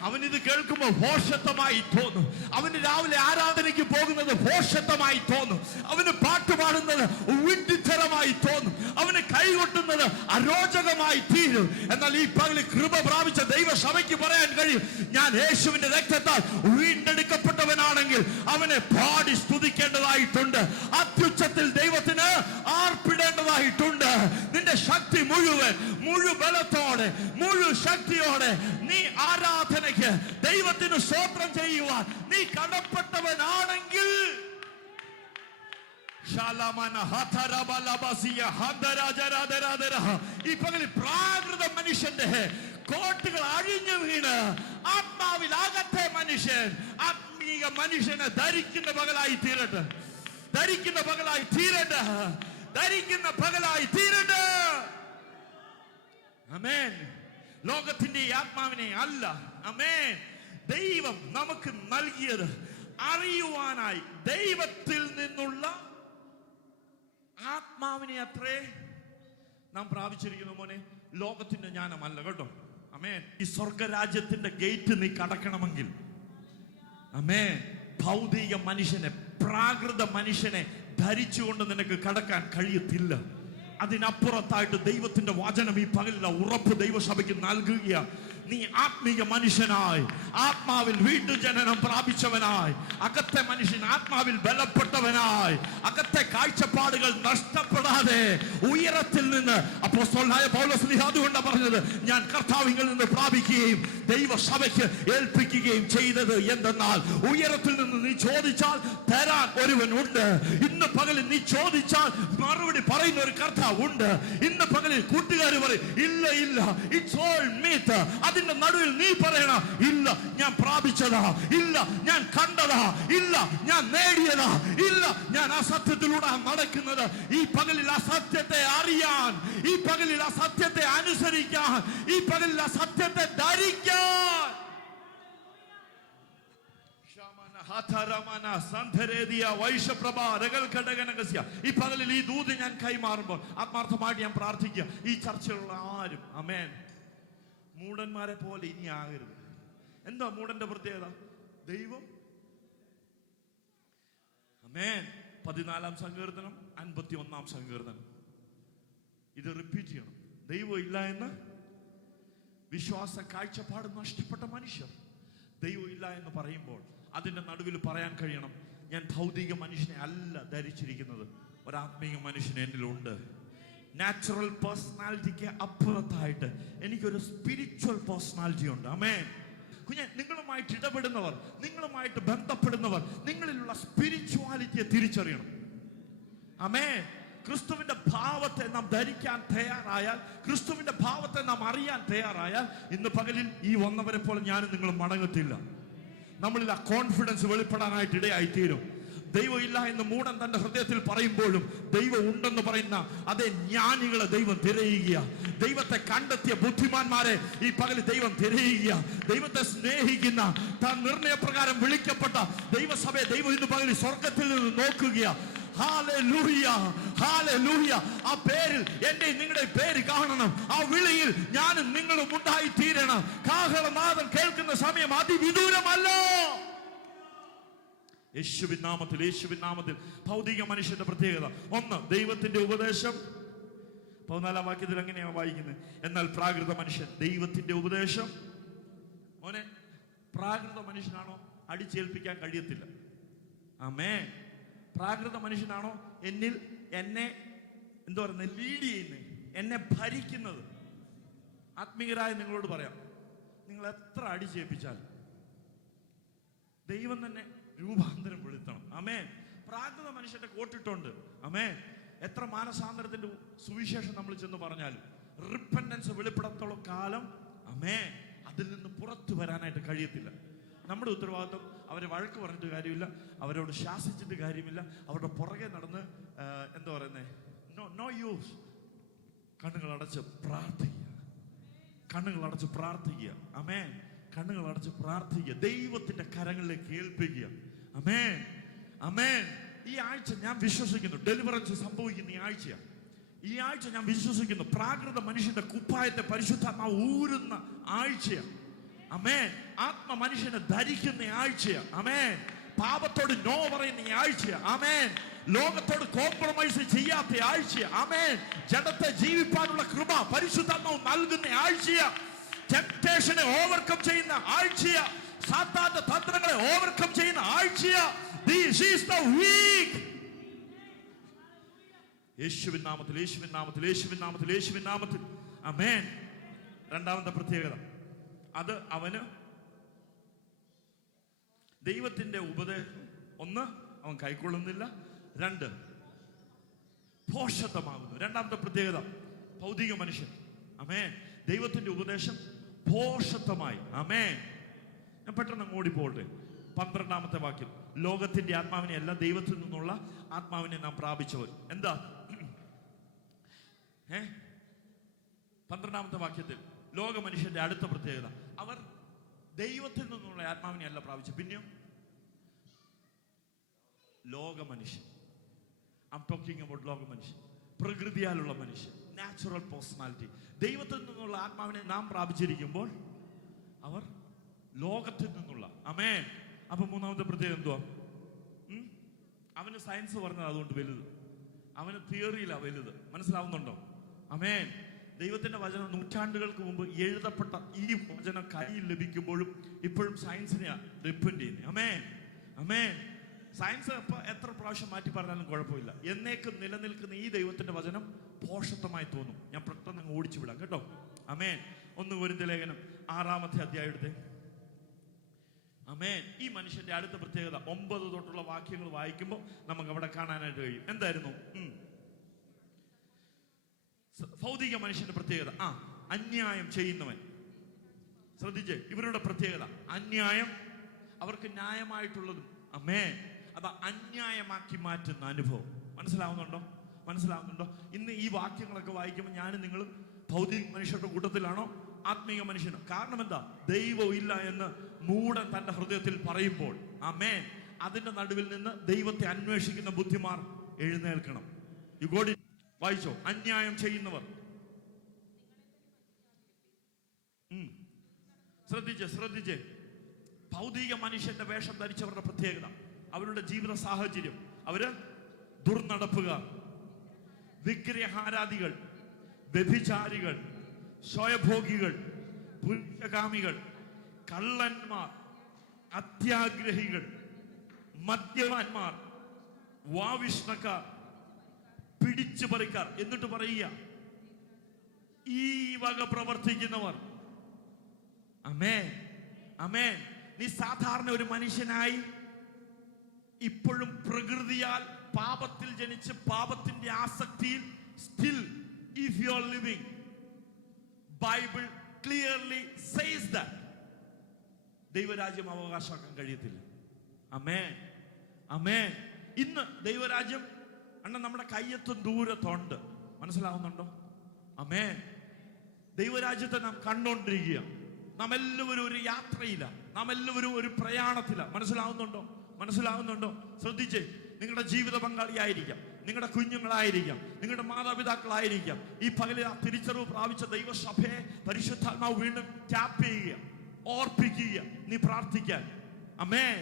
അവനിത് കേൾക്കുമ്പോൾ ഭോഷത്വമായി തോന്നും. അവന് രാവിലെ ആരാധനയ്ക്ക് പോകുന്നത് ഭോഷത്വമായി തോന്നും. അവന് പാട്ടുപാടുന്നത് വിഡ്ഢിത്തരമായി തോന്നും. അവന് കൈകൊട്ടുന്നത് അരോചകമായി തീരും. എന്നാൽ ഈ പകൽ കൃപ പ്രാപിച്ച ദൈവസഭയ്ക്ക് പറയാൻ കഴിയും, ഞാൻ യേശുവിന്റെ രക്തത്താൽ വീണ്ടെടുക്കപ്പെട്ടവനാണെങ്കിൽ അവനെ പാടി സ്തുതിക്കേണ്ടതായിട്ടുണ്ട്. അത്യുച്ചത്തിൽ ദൈവത്തിന് ആർപ്പിടേണ്ടതായിട്ടുണ്ട്. നിന്റെ ശക്തി മുഴു ബലത്തോടെ, മുഴു ശക്തിയോടെ നീ ആരാധനയ്ക്ക്, ദൈവത്തിന് സ്തോത്രം ചെയ്യുവാൻ നീ കടപ്പെട്ടവനാണെങ്കിൽ ഈ പകലിൽ പ്രാകൃത മനുഷ്യന്റെ കോട്ടുകൾ അഴിഞ്ഞു വീണ് ആത്മാവിൽ അകത്തെ മനുഷ്യൻ ആത്മീക മനുഷ്യനെ ധരിക്കുന്ന പകലായി തീരട്ടെ. ധരിക്കുന്ന പകലായി തീരട്ടെ. ധരിക്കുന്ന പകലായി തീരട്ടെ. ആമേൻ. ലോകത്തിന്റെ ആത്മാവിനെ അല്ല, ആമേൻ, ദൈവം നമുക്ക് നൽകിയത് അറിയുവാനായി ദൈവത്തിൽ നിന്നുള്ള ആത്മാവിനെ അത്രേ നാം പ്രാപിച്ചിരിക്കുന്നു മോനെ. ലോകത്തിന്റെ ജ്ഞാനമല്ല കേട്ടോ. ആമേൻ. ഈ സ്വർഗരാജ്യത്തിന്റെ ഗേറ്റ് നീ കടക്കണമെങ്കിൽ, ആമേൻ, ഭൗതിക മനുഷ്യനെ, പ്രാകൃത മനുഷ്യനെ ധരിച്ചുകൊണ്ട് നിനക്ക് കടക്കാൻ കഴിയത്തില്ല. അതിനപ്പുറത്തായിട്ട് ദൈവത്തിന്റെ വചനം ഈ പകലിൽ ഉറപ്പ് ദൈവസഭയ്ക്ക് നൽകുക. നീ ആത്മീയ മനുഷ്യനായി, ആത്മാവിൽ വീണ്ടും ജനനം പ്രാപിച്ചവനായി, അകത്തെ മനുഷ്യൻ ആത്മാവിൽ ബലപ്പെട്ടവനായി, അകത്തെ കാഴ്ചപ്പാടുകൾ നഷ്ടപ്പെടാതെ ഉയരത്തിൽ നിന്ന് അപ്പോസ്തലനായ പൗലോസ് അതുകൊണ്ടാണ് പറഞ്ഞത്, ഞാൻ കർത്താവിൽ നിന്ന് പ്രാപിക്കുകയും ദൈവസഭയ്ക്ക് ഏൽപ്പിക്കുകയും ചെയ്തത് എന്തെന്നാൽ, ഉയരത്തിൽ നിന്ന് നീ ചോദിച്ചാൽ തരാൻ ഒരുവനുണ്ട്. ഇന്ന് പകലിൽ നീ ചോദിച്ചാൽ മറുപടി പറയുന്ന ഒരു കർത്താവ് ഉണ്ട്. ഇന്ന് പകലിൽ കൂട്ടുകാർ പറയും ഇല്ല, ഇറ്റ്സ് ഓൾ മീത്ത്. അതിന്റെ നടുവിൽ നീ പറയണം, ഇല്ല ഞാൻ പ്രാപിച്ചതാ, ഇല്ല ഞാൻ കണ്ടതാ, ഇല്ല ഞാൻ നേടിയതാ, ഇല്ല ഞാൻ ആ സത്യത്തിലൂടെ നടക്കുന്നത്. ഈ പകലിൽ ആ സത്യത്തെ അറിയാൻ, ഈ പകലിൽ ആ സത്യത്തെ അനുസരിക്കാൻ, ഈ പകലിൽ ആ സത്യത്തെ ധരിക്കാൻ ഈ പകലിൽ ഈ ദൂത് ഞാൻ കൈമാറുമ്പോൾ ആത്മാർത്ഥമായിട്ട് ഞാൻ പ്രാർത്ഥിക്കുക, ഈ ചർച്ചയിലുള്ള ആരും, ആമേൻ, മൂടന്മാരെ പോലെ ഇനി ആകരുത്. എന്താ മൂടന്റെ പ്രത്യേകത? ദൈവം ആമേൻ 14-ാം സങ്കീർത്തനം 51-ാം സങ്കീർത്തനം ഇത് റിപ്പീറ്റ് ചെയ്യണം. ദൈവം ഇല്ല എന്ന് വിശ്വാസ കാഴ്ചപ്പാട് നഷ്ടപ്പെട്ട മനുഷ്യർ ദൈവം ഇല്ല എന്ന് പറയുമ്പോൾ അതിന്റെ നടുവിൽ പറയാൻ കഴിയണം, ഞാൻ ഭൗതിക മനുഷ്യനെ അല്ല ധരിച്ചിരിക്കുന്നത്, ഒരാത്മീയ മനുഷ്യൻ എന്നിലുണ്ട്. നാച്ചുറൽ പേഴ്സണാലിറ്റിക്ക് അപ്പുറത്തായിട്ട് എനിക്കൊരു സ്പിരിച്വൽ പേഴ്സണാലിറ്റി ഉണ്ട്. ആമേൻ. കുഞ്ഞെ, നിങ്ങളുമായിട്ട് ഇടപെടുന്നവർ, നിങ്ങളുമായിട്ട് ബന്ധപ്പെടുന്നവർ നിങ്ങളിലുള്ള സ്പിരിച്വാലിറ്റിയെ തിരിച്ചറിയണം. ആമേൻ. ക്രിസ്തുവിന്റെ ഭാവത്തെ നാം ധരിക്കാൻ തയ്യാറായാൽ, ക്രിസ്തുവിന്റെ ഭാവത്തെ നാം അറിയാൻ തയ്യാറായാൽ, ഇന്ന് പകലിൽ ഈ വന്നവരെ പോലെ ഞാനും നിങ്ങളും മടങ്ങത്തില്ല. നമ്മളിൽ ആ കോൺഫിഡൻസ് വെളിപ്പെടാനായിട്ട് ഇടയായിത്തീരും. ദൈവം ഇല്ല എന്ന് മൂടൻ തന്റെ ഹൃദയത്തിൽ പറയുമ്പോഴും ദൈവം ഉണ്ടെന്ന് പറയുന്ന അതേ ജ്ഞാനികളെ ദൈവം തിരയുക. ദൈവത്തെ കണ്ടെത്തിയ ബുദ്ധിമാന്മാരെ ഈ പകൽ ദൈവം തിരയുക. ദൈവത്തെ സ്നേഹിക്കുന്ന, താൻ നിർണയപ്രകാരം വിളിക്കപ്പെട്ട ദൈവസഭയെ ദൈവം ഇന്ന് പകൽ സ്വർഗത്തിൽ നിന്ന് നോക്കുക. Hallelujah, hallelujah. ആ പേരിൽ എന്റെ നിങ്ങളുടെ പേര് കാണണം. ആ വിളിയിൽ ഞാനും നിങ്ങളും ഉണ്ടായി തീരണം. കാഹളനാദം കേൾക്കുന്ന സമയം അതിവിദൂരമല്ല. യേശുവിൻ നാമത്തിൽ, യേശുവിൻ നാമത്തിൽ. ഭൗതിക മനുഷ്യന്റെ പ്രത്യേകത ഒന്ന്, ദൈവത്തിന്റെ ഉപദേശം. 14-ാം വാക്യത്തിൽ എങ്ങനെയാ വായിക്കുന്നത്? എന്നാൽ പ്രാകൃത മനുഷ്യൻ ദൈവത്തിന്റെ ഉപദേശം. മോനെ, പ്രാകൃത മനുഷ്യനാണോ അടിച്ചേൽപ്പിക്കാൻ കഴിയത്തില്ല. ആമേൻ. പ്രാകൃത മനുഷ്യനാണോ എന്നെ എന്താ പറയുന്നത്, ലീഡ് ചെയ്യുന്നത്, എന്നെ ഭരിക്കുന്നത്. ആത്മീയരായ നിങ്ങളോട് പറയാം, നിങ്ങൾ എത്ര അടിച്ചേൽപ്പിച്ചാൽ ദൈവം തന്നെ രൂപാന്തരം വെളുത്തണം. ആമേൻ. പ്രാകൃത മനുഷ്യന്റെ കോട്ടിട്ടുണ്ട്. ആമേൻ. എത്ര മാനസാന്തരത്തിന്റെ സുവിശേഷം നമ്മൾ ചെന്ന് പറഞ്ഞാലും റിപ്പൻഡൻസ് വെളിപ്പെടത്തോളം കാലം ആമേൻ അതിൽ നിന്ന് പുറത്തു വരാനായിട്ട് കഴിയത്തില്ല. നമ്മുടെ ഉത്തരവാദിത്വം അവരെ വഴക്ക് പറഞ്ഞിട്ട് കാര്യമില്ല, അവരോട് ശാസിച്ചിട്ട് കാര്യമില്ല, അവരുടെ പുറകെ നടന്ന് എന്താ പറയുന്നത്, നോ യൂസ്. കണ്ണുകൾ അടച്ച് പ്രാർത്ഥിക്കുക, കണ്ണുകൾ അടച്ച് പ്രാർത്ഥിക്കുക. ആമേൻ. കണ്ണുകൾ അടച്ച് പ്രാർത്ഥിക്കുക, ദൈവത്തിന്റെ കരങ്ങളിലേക്ക് ഏൽപ്പിക്കുക. ആമേൻ, ആമേൻ. ഈ ആഴ്ച ഞാൻ വിശ്വസിക്കുന്നു ഡെലിവറൻസ് സംഭവിക്കുന്ന ഈ ആഴ്ചയാണ്. ഈ ആഴ്ച ഞാൻ വിശ്വസിക്കുന്നു പ്രാകൃത മനുഷ്യന്റെ കുപ്പായത്തെ പരിശുദ്ധാത്മാവ് ഊരുന്ന ആഴ്ചയാണ്. ആമേൻ. ആത്മ മനുഷ്യനെ ധരിക്കുന്ന ആഴ്ചയാണ്. ആമേൻ. പാപത്തോട് നോ പറയുന്ന ആഴ്ചയാണ്. ആമേൻ. ലോകത്തോട് കോംപ്രമൈസ് ചെയ്യാത്ത ആഴ്ചയാണ്. ആമേൻ. ജഡത്തെ ജീവിപ്പാനുള്ള കൃപ പരിശുദ്ധാത്മാവ് നൽകുന്ന ആഴ്ചയാണ്. ടെംപ്റ്റേഷനെ ഓവർകം ചെയ്യുന്ന ആഴ്ചയാണ്. സാത്താന്റെ തന്ത്രങ്ങളെ ഓവർകം ചെയ്യുന്ന ആഴ്ചയാണ്. This is the week. യേശുവിൻ നാമത്തിൽ, യേശുവിൻ നാമത്തിൽ, യേശുവിൻ നാമത്തിൽ, യേശുവിൻ നാമത്തിൽ. ആമേൻ. രണ്ടാമത്തെ പ്രത്യേകത, അത് അവന് ദൈവത്തിന്റെ ഉപദേശം ഒന്ന് അവൻ കൈക്കൊള്ളുന്നില്ല, രണ്ട് ഭോഷത്വമാകുന്നു. രണ്ടാമത്തെ പ്രത്യേകത ഭൗതിക മനുഷ്യൻ. ആമേൻ. ദൈവത്തിന്റെ ഉപദേശം ഭോഷത്വമായി. ആമേൻ. ഞാൻ പെട്ടെന്ന് ഓടിപ്പോട്ടെ. 12-ാമത്തെ വാക്യം, ലോകത്തിന്റെ ആത്മാവിനെ അല്ല ദൈവത്തിൽ നിന്നുള്ള ആത്മാവിനെ നാം പ്രാപിച്ചവർ. എന്താ 12-ാമത്തെ വാക്യത്തിൽ ലോക മനുഷ്യന്റെ അടുത്ത പ്രത്യേകത, അവർ ദൈവത്തിൽ നിന്നുള്ള ആത്മാവിനെ അല്ല പ്രാപിച്ചു, പിന്നെയോ ലോക മനുഷ്യൻ. ഐ ആം ടോക്കിംഗ് അബൌട്ട് ലോക മനുഷ്യൻ, പ്രകൃതിയാലുള്ള മനുഷ്യൻ, നാച്ചുറൽ പേഴ്സണാലിറ്റി. ദൈവത്തിൽ നിന്നുള്ള ആത്മാവിനെ നാം പ്രാപിച്ചിരിക്കുമ്പോൾ അവർ ലോകത്തിൽ നിന്നുള്ള. ആമേൻ. അപ്പൊ മൂന്നാമത്തെ പ്രത്യേകത എന്തുവാ? അവന് സയൻസ് പറഞ്ഞത് അതുകൊണ്ട് വലുത്, അവന് തിയറിയില്ല വലുത്. മനസ്സിലാവുന്നുണ്ടോ? ആമേൻ. ദൈവത്തിന്റെ വചനം നൂറ്റാണ്ടുകൾക്ക് മുമ്പ് എഴുതപ്പെട്ട ഈ വചനം കയ്യിൽ ലഭിക്കുമ്പോഴും ഇപ്പോഴും സയൻസിനെ ഡിപ്പെൻഡ് ചെയ്യുന്നത്. ആമേൻ, ആമേൻ. സയൻസ് എത്ര പ്രാവശ്യം മാറ്റി പറഞ്ഞാലും കുഴപ്പമില്ല, എന്നേക്കും നിലനിൽക്കുന്ന ഈ ദൈവത്തിന്റെ വചനം ഭോഷത്വമായി തോന്നും. ഞാൻ പെട്ടെന്ന് ഓടിച്ചു വിടാം കേട്ടോ. ആമേൻ. 1 കൊരിന്ത്യർ ലേഖനം 6-ാമത്തെ അധ്യായത്തെ. ആമേൻ. ഈ മനുഷ്യന്റെ അടുത്ത പ്രത്യേകത 9 തൊട്ടുള്ള വാക്യങ്ങൾ വായിക്കുമ്പോൾ നമുക്ക് അവിടെ കാണാനായിട്ട് കഴിയും. എന്തായിരുന്നു ഭൗതിക മനുഷ്യന്റെ പ്രത്യേകത? അന്യായം ചെയ്യുന്നവൻ. ശ്രദ്ധിച്ചേ, ഇവരുടെ പ്രത്യേകത അന്യായം, അവർക്ക് ന്യായമായിട്ടുള്ളതും ആമേൻ അത് അന്യായമാക്കി മാറ്റുന്ന അനുഭവം. മനസ്സിലാവുന്നുണ്ടോ? മനസ്സിലാവുന്നുണ്ടോ? ഇന്ന് ഈ വാക്യങ്ങളൊക്കെ വായിക്കുമ്പോൾ ഞാനും നിങ്ങളും ഭൗതിക മനുഷ്യരുടെ കൂട്ടത്തിലാണോ ആത്മീയ മനുഷ്യനോ? കാരണം എന്താ? ദൈവം ഇല്ല എന്ന് മൂടൻ തന്റെ ഹൃദയത്തിൽ പറയുമ്പോൾ ആമേൻ അതിന്റെ നടുവിൽ നിന്ന് ദൈവത്തെ അന്വേഷിക്കുന്ന ബുദ്ധിമാർ എഴുന്നേൽക്കണം. You got it? വായിച്ചോ. അന്യായം ചെയ്യുന്നവർ. ശ്രദ്ധിച്ച് ഭൗതിക മനുഷ്യന്റെ വേഷം ധരിച്ചവരുടെ പ്രത്യേകത, അവരുടെ ജീവിത സാഹചര്യം, അവര് ദുർനടപ്പുകാർ, വിഗ്രഹാരാധികൾ, വ്യഭിചാരികൾ, സ്വയഭോഗികൾ, പുരുഷകാമികൾ, കള്ളന്മാർ, അത്യാഗ്രഹികൾ, മദ്യപാന്മാർ, വാവിഷ്ണക്കാർ, പിടിച്ചുപറിക്കാർ. എന്നിട്ട് പറയുക, ഈ വക പ്രവർത്തിക്കുന്നവർ. ആമേൻ, ആമേൻ. നീ സാധാരണ ഒരു മനുഷ്യനായി ഇപ്പോഴും പ്രകൃതിയാൽ പാപത്തിൽ ജനിച്ച് പാപത്തിന്റെ ആസക്തിയിൽ still if you are living, Bible clearly says that ദൈവരാജ്യം അവകാശമാക്കാൻ കഴിയത്തില്ല. ആമേൻ, ആമേൻ. ഇന്ന് ദൈവരാജ്യം അണ്ണ നമ്മുടെ കയ്യെത്തും ദൂരത്തുണ്ട്. മനസ്സിലാവുന്നുണ്ടോ? ആമേൻ. ദൈവരാജ്യത്തെ നാം കണ്ടുകൊണ്ടിരിക്കുക. നാം എല്ലാവരും ഒരു യാത്രയില്ല, നാം എല്ലാവരും ഒരു പ്രയാണത്തില. മനസ്സിലാവുന്നുണ്ടോ? മനസ്സിലാവുന്നുണ്ടോ? ശ്രദ്ധിച്ചേ. നിങ്ങളുടെ ജീവിത പങ്കാളിയായിരിക്കാം, നിങ്ങളുടെ കുഞ്ഞുങ്ങളായിരിക്കാം, നിങ്ങളുടെ മാതാപിതാക്കളായിരിക്കാം. ഈ പകലിൽ ആ തിരിച്ചറിവ് പ്രാപിച്ച ദൈവസഭയെ പരിശുദ്ധാത്മാവ് വീണ്ടും ടാപ്പ് ചെയ്യുക, ഓർപ്പിക്കുക, നീ പ്രാർത്ഥിക്കാൻ. ആമേൻ,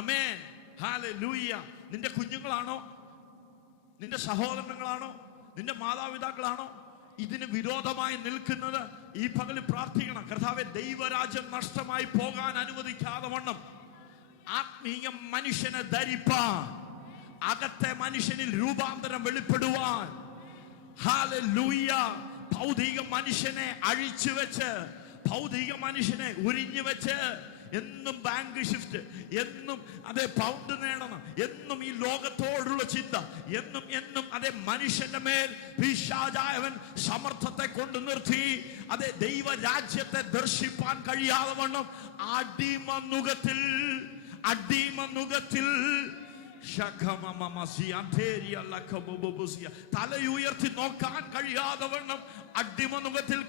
ആമേൻ, ഹല്ലേലൂയ. നിന്റെ കുഞ്ഞുങ്ങളാണോ, നിന്റെ സഹോദരങ്ങളാണോ, നിന്റെ മാതാപിതാക്കളാണോ ഇതിന് വിരോധമായി നിൽക്കുന്നത്? ഈ പകലിൽ പ്രാർത്ഥിക്കണം. കർത്താവേ, ദൈവരാജ്യം നഷ്ടമായി പോകാൻ അനുവദിക്കാതെ വണ്ണം ആത്മീയ മനുഷ്യനെ ധരിപ്പാൻ, അകത്തെ മനുഷ്യനിൽ രൂപാന്തരം വെളിപ്പെടുവാൻ, ഹല്ലേലൂയ, ഭൗതിക മനുഷ്യനെ അഴിച്ചു വെച്ച്, ഭൗതിക മനുഷ്യനെ ഉരിഞ്ഞു വെച്ച്, എന്നും ബാങ്ക് ഷിഫ്റ്റ്, എന്നും അതേ പൗണ്ട് നേടണം, എന്നും ഈ ലോകത്തോടുള്ള ചിന്ത, എന്നും അതേ മനുഷ്യന്റെ മേൽ പിശാചായവൻ സമർത്ഥത്തെ കൊണ്ടു നിർത്തി അതേ ദൈവരാജ്യത്തെ ദർശിപ്പാൻ കഴിയാതെ വണ്ണം അടിമനുഖത്തിൽ തലയുയർത്തി നോക്കാൻ കഴിയാതെ വണ്ണം അടിമനുഖത്തിൽ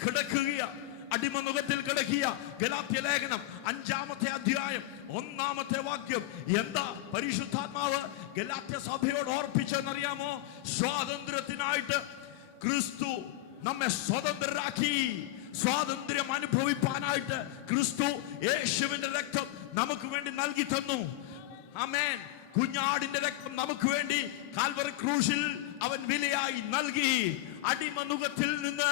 കിടക്കുക. ഗലാത്യ ലേഖനം 5-ാമത്തെ അധ്യായം 1-ാമത്തെ വാക്യം എന്താ പരിശുദ്ധാത്മാവ് ഗലാത്യ സഭയോട് ഓർപ്പിച്ചെന്നറിയാമോ? സ്വാതന്ത്ര്യത്തിനായിട്ട് ക്രിസ്തു നമ്മെ സ്വതന്ത്രരാക്കി. സ്വാതന്ത്ര്യം അനുഭവിപ്പാനായിട്ട് ക്രിസ്തു യേശുവിന്റെ രക്തം നമുക്ക് വേണ്ടി നൽകി തന്നു. ആമേൻ. കുഞ്ഞാടിന്റെ രക്തം നമുക്ക് വേണ്ടി കാൽവറി ക്രൂശിൽ അവൻ വിലയായി നൽകി. അടിമനുഖത്തിൽ നിന്ന്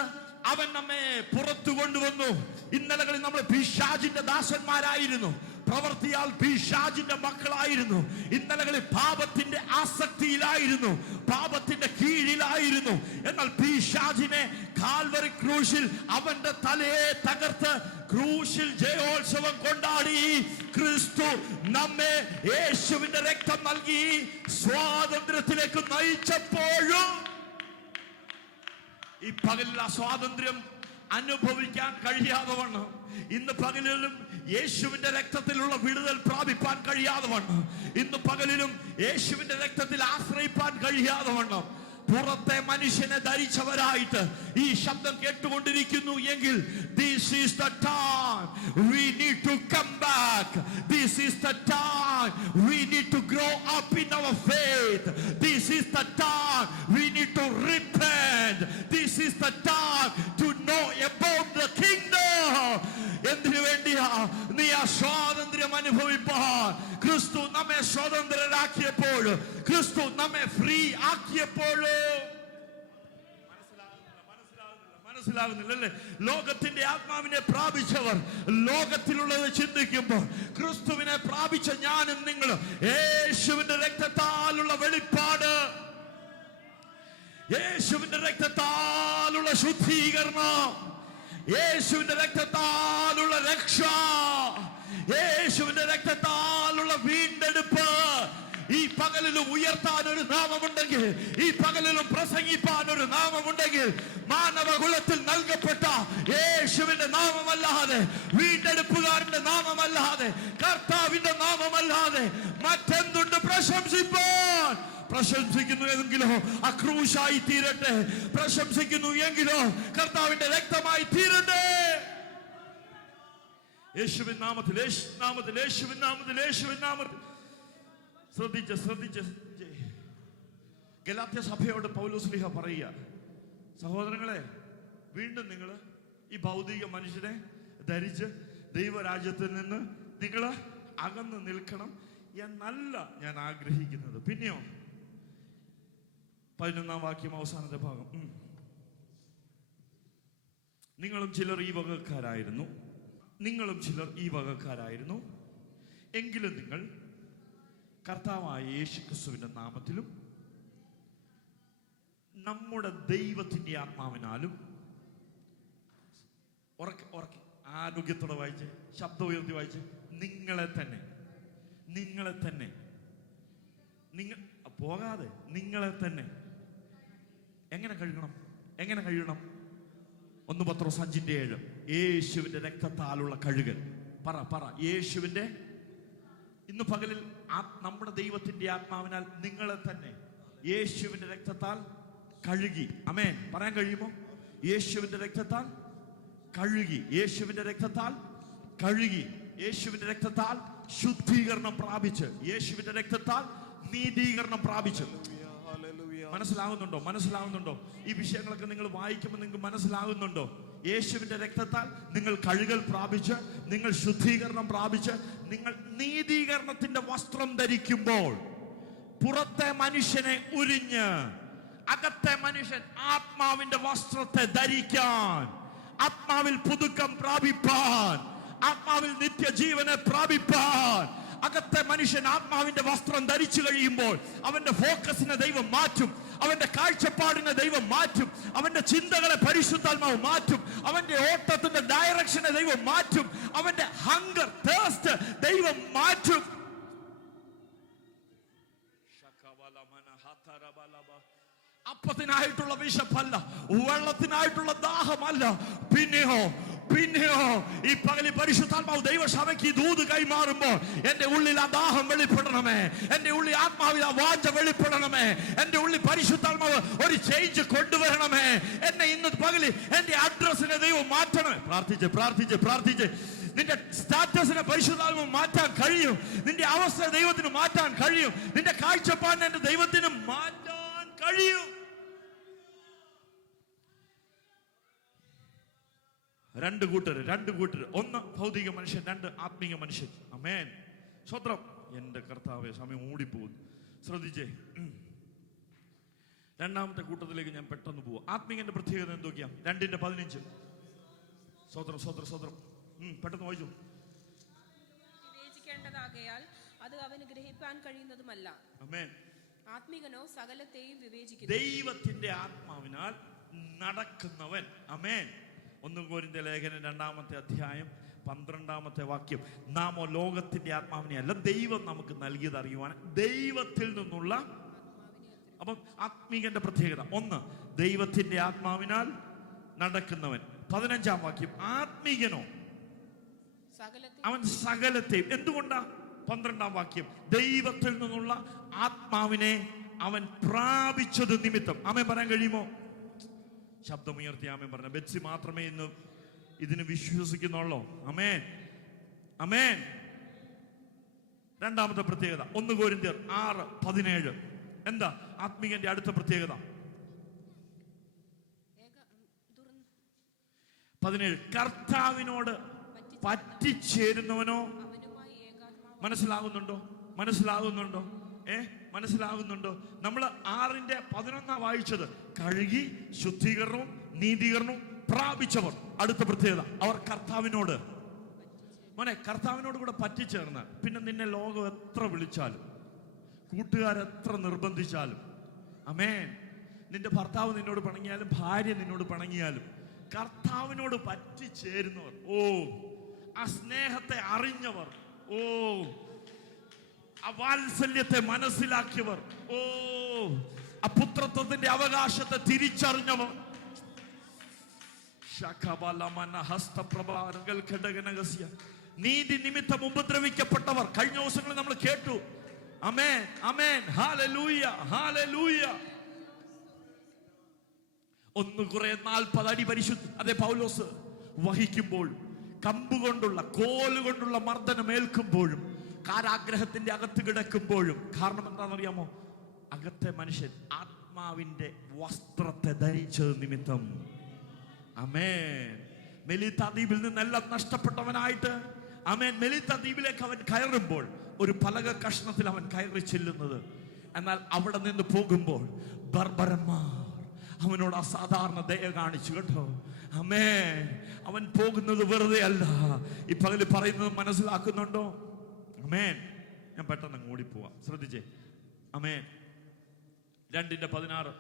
അവൻ നമ്മെ പുറത്തു കൊണ്ടുവന്നു. ഇന്നലകളിൽ നമ്മൾ പിശാചിന്റെ ദാസന്മാരായിരുന്നു, പ്രവൃത്തിയാൽ പിശാചിന്റെ മക്കളായിരുന്നു. ഇന്നലകളിൽ പാപത്തിന്റെ ആസക്തിയിലായിരുന്നു, പാപത്തിന്റെ കീഴിലായിരുന്നു. എന്നാൽ പിശാചിനെ കാൽവറി ക്രൂശിൽ അവന്റെ തലയെ തകർത്ത് ക്രൂശിൽ ജയോത്സവം കൊണ്ടാടി ക്രിസ്തു നമ്മെ യേശുവിന്റെ രക്തം നൽകി സ്വാതന്ത്ര്യത്തിലേക്ക് നയിച്ചപ്പോഴും ഈ പകലിൽ ആ സ്വാതന്ത്ര്യം അനുഭവിക്കാൻ കഴിയാതെ വണ്ണം, ഇന്ന് പകലിലും യേശുവിന്റെ രക്തത്തിലുള്ള വിടുതൽ പ്രാപിപ്പാൻ കഴിയാതെ വണ്ണം, ഇന്ന് പകലിലും യേശുവിന്റെ രക്തത്തിൽ ആശ്രയിപ്പാൻ കഴിയാതെ വണ്ണം പുറത്തെ മനുഷ്യനെ ധരിച്ചവരായിട്ട് ഈ ശബ്ദം കേട്ടുകൊണ്ടിരിക്കുന്നു എങ്കിൽ, this is the time we need to come back. This is the time we need to grow up in our faith. This is the time we need to repent. This is the time to know about the kingdom. എന്തിനു വേണ്ടിയാ നീ ആ സ്വാതന്ത്ര്യം അനുഭവിപ്പാൻ? ക്രിസ്തു നമ്മെ സ്വതന്ത്രരാക്കിയപ്പോൾ, ക്രിസ്തു നമ്മെ free ആക്കിയപ്പോൾ. മനസ്സിലാകുന്നില്ലല്ലേ? ലോകത്തിന്റെ ആത്മാവിനെ പ്രാപിച്ചവർ ലോകത്തിലുള്ളത് ചിന്തിക്കുമ്പോൾ, ക്രിസ്തുവിനെ പ്രാപിച്ച ഞാനും നിങ്ങളും യേശുവിന്റെ രക്തത്താലുള്ള വെളിപ്പാട്, യേശുവിന്റെ രക്തത്താലുള്ള ശുദ്ധീകരണം, യേശുവിന്റെ രക്തത്താലുള്ള രക്ഷ, യേശുവിന്റെ രക്തത്താലുള്ള വീണ്ടെടുപ്പ്. ഈ പകലിലും ഉയർത്താൻ ഒരു നാമമുണ്ടെങ്കിൽ, ഈ പകലിലും പ്രസംഗിപ്പാൻ ഒരു നാമമുണ്ടെങ്കിൽ, മാനവകുലത്തിൽ നൽകപ്പെട്ട യേശുവിന്റെ നാമമല്ലാതെ, വീണ്ടെടുപ്പുകാരന്റെ നാമമല്ലാതെ, കർത്താവിന്റെ നാമമല്ലാതെ മറ്റെന്തുണ്ട് പ്രശംസിപ്പാൻ? പ്രശംസിക്കുന്നു എങ്കിലോ അക്രൂശായി തീരട്ടെ, പ്രശംസിക്കുന്നു എങ്കിലോ കർത്താവിന്റെ രക്തമായി തീരട്ടെ. യേശുവിൻ നാമത്തിൽ, യേശുവിൻ നാമത്തിൽ, യേശുവിൻ നാമത്തിൽ, യേശുവിൻ നാമത്തിൽ. ശ്രദ്ധിച്ച് ഗലാത്യ സഭയോട് പൗലോസ് ശ്ലീഹ പറയുക, സഹോദരങ്ങളെ, വീണ്ടും നിങ്ങൾ ഈ ഭൗതിക മനുഷ്യനെ ധരിച്ച് ദൈവരാജ്യത്തിൽ നിന്ന് നിങ്ങൾ അകന്ന് നിൽക്കണം എന്നല്ല ഞാൻ ആഗ്രഹിക്കുന്നത്. പിന്നെയോ 11-ാം വാക്യം അവസാനത്തെ ഭാഗം, നിങ്ങളും ചിലർ ഈ വകക്കാരായിരുന്നു, എങ്കിലും നിങ്ങൾ കർത്താവായ യേശുക്രിസ്തുവിന്റെ നാമത്തിലും നമ്മുടെ ദൈവത്തിന്റെ ആത്മാവിനാലും, ഉറക്കെ ആരോഗ്യത്തോടെ വായിച്ച്, ശബ്ദം ഉയർത്തി വായിച്ച്, നിങ്ങളെ തന്നെ പോകാതെ നിങ്ങളെ തന്നെ എങ്ങനെ കഴുകണം? 1 പത്രോസ് 5:7 യേശുവിന്റെ രക്തത്താലുള്ള കഴുകൽ. പറ യേശുവിന്റെ, ഇന്ന് പകലിൽ നമ്മുടെ ദൈവത്തിന്റെ ആത്മാവിനാൽ നിങ്ങളെ തന്നെ യേശുവിന്റെ രക്തത്താൽ കഴുകി. ആമേൻ. പറയാൻ കഴിയുമോ? യേശുവിന്റെ രക്തത്താൽ കഴുകി, യേശുവിന്റെ രക്തത്താൽ കഴുകി, യേശുവിന്റെ രക്തത്താൽ ശുദ്ധീകരണം പ്രാപിച്ച്, യേശുവിന്റെ രക്തത്താൽ നീതീകരണം പ്രാപിച്ച്. മനസ്സിലാവുന്നുണ്ടോ? ഈ വിഷയങ്ങളൊക്കെ നിങ്ങൾ വായിക്കുമ്പോൾ നിങ്ങൾക്ക് മനസ്സിലാകുന്നുണ്ടോ? യേശുവിന്റെ രക്തത്താൽ നിങ്ങൾ കഴുകൽ പ്രാപിച്ച്, നിങ്ങൾ ശുദ്ധീകരണം പ്രാപിച്ച്, നിങ്ങൾ നീതീകരണത്തിന്റെ വസ്ത്രം ധരിക്കുമ്പോൾ പുറത്തെ മനുഷ്യനെ ഉരിഞ്ഞ് അകത്തെ മനുഷ്യൻ ആത്മാവിന്റെ വസ്ത്രത്തെ ധരിക്കാൻ, ആത്മാവിൽ പുതുക്കം പ്രാപിപ്പാൻ, ആത്മാവിൽ നിത്യജീവനെ പ്രാപിപ്പാൻ, അകത്തെ മനുഷ്യൻ ആത്മാവിന്റെ വസ്ത്രം ധരിച്ചു കഴിയുമ്പോൾ അവന്റെ ഫോക്കസിനെ ദൈവം മാറ്റും, അവന്റെ കാഴ്ചപ്പാടിനെ ദൈവം മാറ്റും, അവന്റെ ചിന്തകളെ പരിശുദ്ധാത്മാവ് മാറ്റും, അവന്റെ ഓട്ടത്തിന്റെ ഡയറക്ഷനെ ദൈവം മാറ്റും, അവന്റെ ഹങ്കർ തേഴ്സ്റ്റ് ദൈവം മാറ്റും. അപ്പത്തിനായിട്ടുള്ള വിശപ്പല്ല, വെള്ളത്തിനായിട്ടുള്ള ദാഹമല്ല, പിന്നെയോ ഈ പകലിൽ പരിശുദ്ധാത്മാവ് ദൈവസഭയ്ക്ക് ഈ ദൂത് കൈമാറുമ്പോൾ എന്റെ ഉള്ളിൽ ആ ദാഹം വെളിപ്പെടണമേ, എന്റെ ഉള്ളിൽ ആത്മാവിൽ ആ വാഞ്ച വെളിപ്പെടണമേ, എന്റെ ഉള്ളിൽ പരിശുദ്ധാത്മാവ് ഒരു ചേഞ്ച് കൊണ്ടുവരണമേ. എന്നെ ഇന്ന് പകലിൽ എന്റെ അഡ്രസ്സിനെ ദൈവം മാറ്റണമേ. പ്രാർത്ഥിച്ച് നിന്റെ സ്റ്റാറ്റസിനെ പരിശുദ്ധാത്മാവ് മാറ്റാൻ കഴിയും, നിന്റെ അവസ്ഥ ദൈവത്തിന് മാറ്റാൻ കഴിയും, നിന്റെ കാഴ്ചപ്പാടിനെ എന്റെ ദൈവത്തിന് മാറ്റാൻ കഴിയും. രണ്ട് കൂട്ടർ, ഒന്ന് ഭൗതിക മനുഷ്യൻ, രണ്ട് ആത്മീയ മനുഷ്യൻ. ആമേൻ. സ്വത്രം. എന്റെ കർത്താവേ, സമയം ഓടിപ്പോകുന്നു, ശ്രദ്ധിച്ചേ. രണ്ടാമത്തെ കൂട്ടത്തിലേക്ക് ഞാൻ പെട്ടെന്ന് പോവാം. ആത്മീയന്റെ പ്രത്യേകത എന്തൊക്കെയാ? 2:15. സ്വത്രം. പെട്ടെന്ന് വായിച്ചു. വിവേചിക്കേണ്ടതാകയാൽ അത് അവന് ഗ്രഹിപ്പാൻ കഴിയുന്നതുമല്ല. ആമേൻ. ആത്മീകനോ സകലത്തെയും വിവേചിക്കുന്നു. ദൈവത്തിന്റെ ആത്മാവിനാൽ നടക്കുന്നവൻ. ആമേൻ. 1 കൊരിന്ത്യർ ലേഖനം 2-ാമത്തെ അധ്യായം 12-ാമത്തെ വാക്യം, നാമോ ലോകത്തിന്റെ ആത്മാവിനെ അല്ല ദൈവം നമുക്ക് നൽകിയത് അറിയുവാൻ ദൈവത്തിൽ നിന്നുള്ള. അപ്പം ആത്മീകന്റെ പ്രത്യേകത 1, ദൈവത്തിന്റെ ആത്മാവിനാൽ നടക്കുന്നവൻ. 15-ാം വാക്യം, ആത്മീകനോ അവൻ സകലത്തെയും. എന്തുകൊണ്ടാ? 12-ാം വാക്യം, ദൈവത്തിൽ നിന്നുള്ള ആത്മാവിനെ അവൻ പ്രാപിച്ചത് നിമിത്തം. ആമേൻ പറയാൻ കഴിയുമോ? ശബ്ദമുയർത്തി ആമേൻ പറഞ്ഞ ബെറ്റ്സി മാത്രമേ ഇന്ന് ഇതിന് വിശ്വസിക്കുന്നുള്ളൂ. ആമേൻ. 2-ാമത്തെ പ്രത്യേകത 1 കൊരിന്ത്യർ 6:17. എന്താ ആത്മീയന്റെ അടുത്ത പ്രത്യേകത? 17, കർത്താവിനോട് പറ്റിച്ചേരുന്നവനോ. മനസ്സിലാകുന്നുണ്ടോ? മനസ്സിലാകുന്നുണ്ടോ? നമ്മൾ 6:11 വായിച്ചത് കഴുകി ശുദ്ധീകരണവും നീതീകരണവും പ്രാപിച്ചവർ. അടുത്ത പ്രത്യേകത, അവർ കർത്താവിനോട്. കർത്താവിനോട് കൂടെ പറ്റിച്ചേർന്നാൽ പിന്നെ നിന്നെ ലോകം എത്ര വിളിച്ചാലും, കൂട്ടുകാരെത്ര നിർബന്ധിച്ചാലും, ആമേൻ, നിന്റെ ഭർത്താവ് നിന്നോട് പിണങ്ങിയാലും, ഭാര്യ നിന്നോട് പിണങ്ങിയാലും, കർത്താവിനോട് പറ്റിച്ചേരുന്നവർ, ആ സ്നേഹത്തെ അറിഞ്ഞവർ, ആ വാത്സല്യത്തെ മനസ്സിലാക്കിയവർ, ആ പുത്രത്വത്തിന്റെ അവകാശത്തെ തിരിച്ചറിഞ്ഞവർ, നീതി നിമിത്തം ഉപദ്രവിക്കപ്പെട്ടവർ. കഴിഞ്ഞ ദിവസങ്ങളിൽ നമ്മൾ കേട്ടു. ആമേൻ. ഹല്ലേലൂയ. 1 Corinthians 40 അടി പരിശുദ്ധ അതേ പൗലോസ് വഹിക്കുമ്പോൾ, കമ്പുകൊണ്ടുള്ള കോലുകൊണ്ടുള്ള മർദ്ദനം ഏൽക്കുമ്പോഴും, കാരാഗ്രഹത്തിന്റെ അകത്ത് കിടക്കുമ്പോഴും, കാരണം എന്താണെന്നറിയാമോ? അകത്തെ മനുഷ്യൻ ആത്മാവിന്റെ വസ്ത്രത്തെ ധരിച്ചത് നിമിത്തം. ആമേൻ. മെലീത്ത ദ്വീപിൽ നിന്നെല്ലാം നഷ്ടപ്പെട്ടവനായിട്ട് ആമേൻ മെലീത്ത ദ്വീപിലേക്ക് അവൻ കയറുമ്പോൾ ഒരു പലക കഷ്ണത്തിൽ അവൻ കയറി ചെല്ലുന്നത്. എന്നാൽ അവിടെ നിന്ന് പോകുമ്പോൾ ബർബരന്മാർ അവനോട് അസാധാരണ ദയ കാണിച്ചു കേട്ടോ. ആമേൻ അവൻ പോകുന്നത് വെറുതെ അല്ല. ഈ പകല് പറയുന്നത് മനസ്സിലാക്കുന്നുണ്ടോ? ആമേൻ. ഞാൻ പെട്ടെന്ന് കൂടി പോവാം, ശ്രദ്ധിച്ചേ. ആമേൻ. 2:16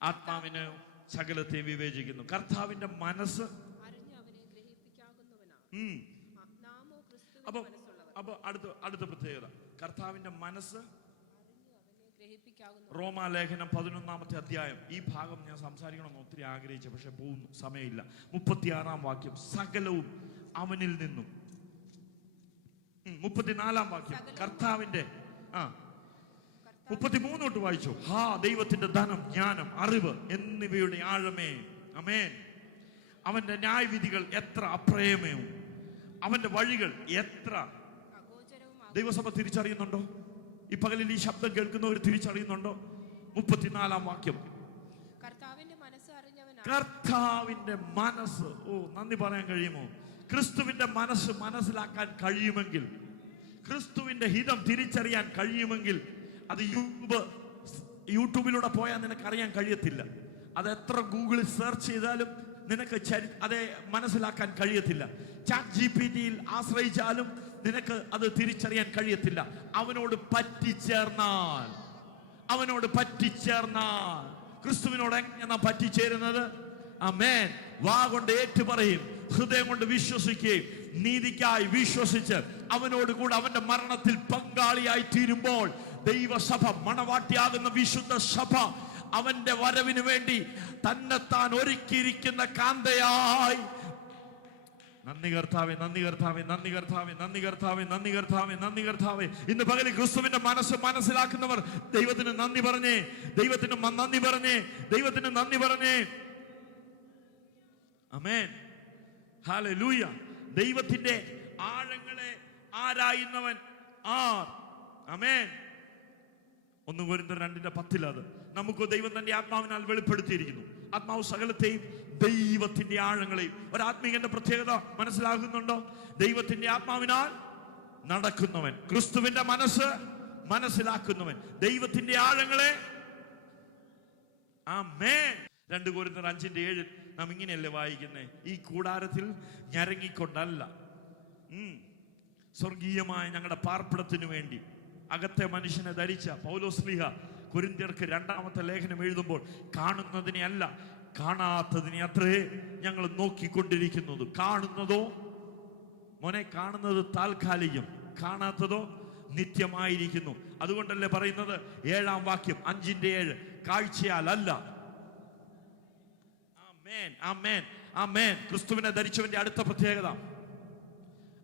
ആത്മാവിന് സകലത്തെ വിവേചിക്കുന്നു. കർത്താവിന്റെ മനസ്സ് അറിഞ്ഞ് അവനെ ഗ്രഹിപ്പിക്കാകുന്നവനാണ്. നാമോ ക്രിസ്തുവിന്റെ മനസ്സുള്ളവർ. അടുത്ത പ്രത്യേകത, കർത്താവിന്റെ മനസ്സ് ഗ്രഹിപ്പിക്കാകുന്നു. റോമാലേഖനം 11-ാമത്തെ അധ്യായം. ഈ ഭാഗം ഞാൻ സംസാരിക്കണമെന്ന് ഒത്തിരി ആഗ്രഹിച്ചു, പക്ഷെ പോകുന്നു, സമയമില്ല. 36-ാം വാക്യം, സകലവും അവനിൽ നിന്നും. 34-ാം വാക്യം, കർത്താവിന്റെ 33 തൊട്ട് വായിച്ചു. ദൈവത്തിന്റെ ധനം, ജ്ഞാനം, അറിവ് എന്നിവയുടെ ആഴമേ. ആമേൻ. അവന്റെ ന്യായവിധികൾ എത്ര അപ്രയമേവും, അവന്റെ വഴികൾ എത്ര അഗോചരവുമാകുന്നു. ദൈവസഭ തിരിച്ചറിയുന്നുണ്ടോ? ഈ പകലിൽ ഈ ശബ്ദം കേൾക്കുന്നവർ തിരിച്ചറിയുന്നുണ്ടോ? 34-ാം വാക്യം, കർത്താവിന്റെ മനസ്സ് അറിഞ്ഞവനാണ്. കർത്താവിന്റെ മനസ്സ്. നന്ദി പറയാൻ കഴിയുമോ? ക്രിസ്തുവിന്റെ മനസ്സ് മനസ്സിലാക്കാൻ കഴിയുമെങ്കിൽ, ക്രിസ്തുവിന്റെ ഹിതം തിരിച്ചറിയാൻ കഴിയുമെങ്കിൽ, അത് യൂട്യൂബിലൂടെ പോയാൽ നിനക്ക് അറിയാൻ കഴിയത്തില്ല. അത് എത്ര ഗൂഗിളിൽ സെർച്ച് ചെയ്താലും നിനക്ക് അതെ മനസ്സിലാക്കാൻ കഴിയത്തില്ല. ചാറ്റ് GPT-യിൽ ആശ്രയിച്ചാലും നിനക്ക് അത് തിരിച്ചറിയാൻ കഴിയത്തില്ല. അവനോട് പറ്റിച്ചേർന്നാൽ ക്രിസ്തുവിനോട് എങ്ങനെ പറ്റിച്ചേരുന്നത്? ആമേൻ. വാ കൊണ്ട് ഏറ്റുപറയും, ഹൃദയം കൊണ്ട് വിശ്വസിക്കുകയും നീതിക്കായി വിശ്വസിച്ച് അവനോട് കൂടെ അവന്റെ മരണത്തിൽ പങ്കാളിയായി തീരുമ്പോൾ ദൈവസഭ, മണവാട്ടിയാകുന്ന വിശുദ്ധ സഭ, അവന്റെ വരവിന് വേണ്ടി തന്നെത്താൻ ഒരുക്കിയിരിക്കുന്ന കാന്തയായി. നന്ദി കർത്താവേ, നന്ദി കർത്താവേ, നന്ദി കർത്താവേ, നന്ദി കർത്താവേ, നന്ദി കർത്താവേ, നന്ദി കർത്താവേ. ഇന്ന് പകലിൽ ക്രിസ്തുവിന്റെ മനസ്സ് മനസ്സിലാക്കുന്നവർ ദൈവത്തിന് നന്ദി പറഞ്ഞേ, ദൈവത്തിന് നന്ദി പറഞ്ഞേ, ദൈവത്തിന് നന്ദി പറഞ്ഞേ. ആമേൻ. ഹല്ലേലൂയ. ദൈവത്തിന്റെ ആഴങ്ങളെ ആരായുന്നവൻ ആർ? ആമേൻ. 1 കൊരിന്ത്യർ 2:10 അത് നമുക്ക് ദൈവം തന്റെ ആത്മാവിനാൽ വെളിപ്പെടുത്തിയിരിക്കുന്നു. ആത്മാവ് സകലത്തെയും ദൈവത്തിന്റെ ആഴങ്ങളെയും. ഒരാത്മീകന്റെ പ്രത്യേകത മനസ്സിലാകുന്നുണ്ടോ? ദൈവത്തിന്റെ ആത്മാവിനാൽ നടക്കുന്നവൻ, ക്രിസ്തുവിന്റെ മനസ്സ് മനസ്സിലാക്കുന്നവൻ, ദൈവത്തിന്റെ ആഴങ്ങളെ. ആമേൻ. 2 കൊരിന്ത്യർ 5:7 നാം ഇങ്ങനെയല്ലേ വായിക്കുന്നേ? ഈ കൂടാരത്തിൽ ഞരങ്ങിക്കൊണ്ടല്ല, സ്വർഗീയമായ ഞങ്ങളുടെ പാർപ്പിടത്തിനു വേണ്ടി അകത്തെ മനുഷ്യനെ ധരിച്ച പൗലോസ്ലീഹ കൊരിന്ത്യർക്ക് 2-ാമത്തെ ലേഖനം എഴുതുമ്പോൾ, കാണുന്നതിനെ അല്ല കാണാത്തതിനെ അത്രേ ഞങ്ങൾ നോക്കിക്കൊണ്ടിരിക്കുന്നത്. കാണുന്നതോ മോനെ, കാണുന്നത് താൽക്കാലികം, കാണാത്തതോ നിത്യമായിരിക്കുന്നു. അതുകൊണ്ടല്ലേ പറയുന്നത് 7-ാം വാക്യം 5:7, കാഴ്ചയാൽ അല്ല. ആമേൻ, ആമേൻ, ആമേൻ. ക്രിസ്തുവിനെ ധരിച്ചവന്റെ അടുത്ത പ്രത്യേകത,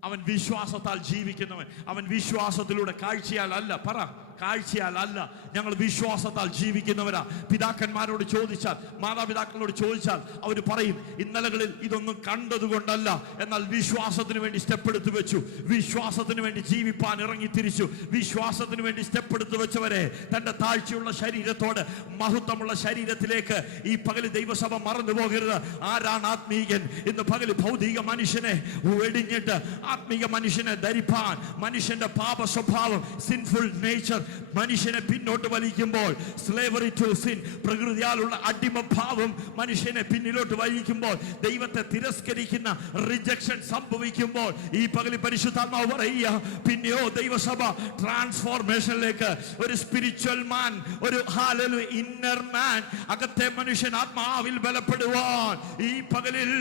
അവൻ വിശ്വാസത്താൽ ജീവിക്കുന്നവൻ. അവൻ വിശ്വാസത്തിലൂടെ, കാഴ്ചയാൽ അല്ല. പറ, കാഴ്ചയാൽ അല്ല, ഞങ്ങൾ വിശ്വാസത്താൽ ജീവിക്കുന്നവരാ. പിതാക്കന്മാരോട് ചോദിച്ചാൽ, മാതാപിതാക്കളോട് ചോദിച്ചാൽ അവർ പറയും, ഇന്നലകളിൽ ഇതൊന്നും കണ്ടതുകൊണ്ടല്ല, എന്നാൽ വിശ്വാസത്തിന് വേണ്ടി സ്റ്റെപ്പ് എടുത്തു വെച്ചു, വിശ്വാസത്തിന് വേണ്ടി ജീവിപ്പാൻ ഇറങ്ങി തിരിച്ചു. വിശ്വാസത്തിന് വേണ്ടി സ്റ്റെപ്പ് എടുത്തു വെച്ചവരെ തന്റെ താഴ്ചയുള്ള ശരീരത്തോട് മഹത്വമുള്ള ശരീരത്തിലേക്ക് ഈ പകല് ദൈവസഭ മറന്നു പോകരുത്. ആരാണ് ആത്മീയൻ? ഇന്ന് പകല് ഭൗതിക മനുഷ്യനെ വെടിഞ്ഞിട്ട് ആത്മീയ മനുഷ്യനെ ധരിപ്പാൻ, മനുഷ്യന്റെ പാപ സ്വഭാവം, സിൻഫുൾ നേച്ചർ മനുഷ്യനെ പിന്നോട്ട് വലിക്കുമ്പോൾ, സ്ലേവറി ടു സിൻ, പ്രകൃതിയാലുള്ള അടിമഭാവം മനുഷ്യനെ പിന്നിലോട്ട് വലിക്കുമ്പോൾ, ദൈവത്തെ തിരസ്കരിക്കുന്ന റിജക്ഷൻ സംഭവിക്കുമ്പോൾ, ഈ പകൽ പരിശുദ്ധാത്മാവ് പറയുക, പിന്നെയോ ദൈവസഭ ട്രാൻസ്ഫോർമേഷനിലേക്ക്, ഒരു സ്പിരിച്വൽ മാൻ, ഒരു ഇന്നർ മാൻ, അകത്തെ മനുഷ്യൻ ആത്മാവിൽ ബലപ്പെടുവാൻ ഈ പകലിൽ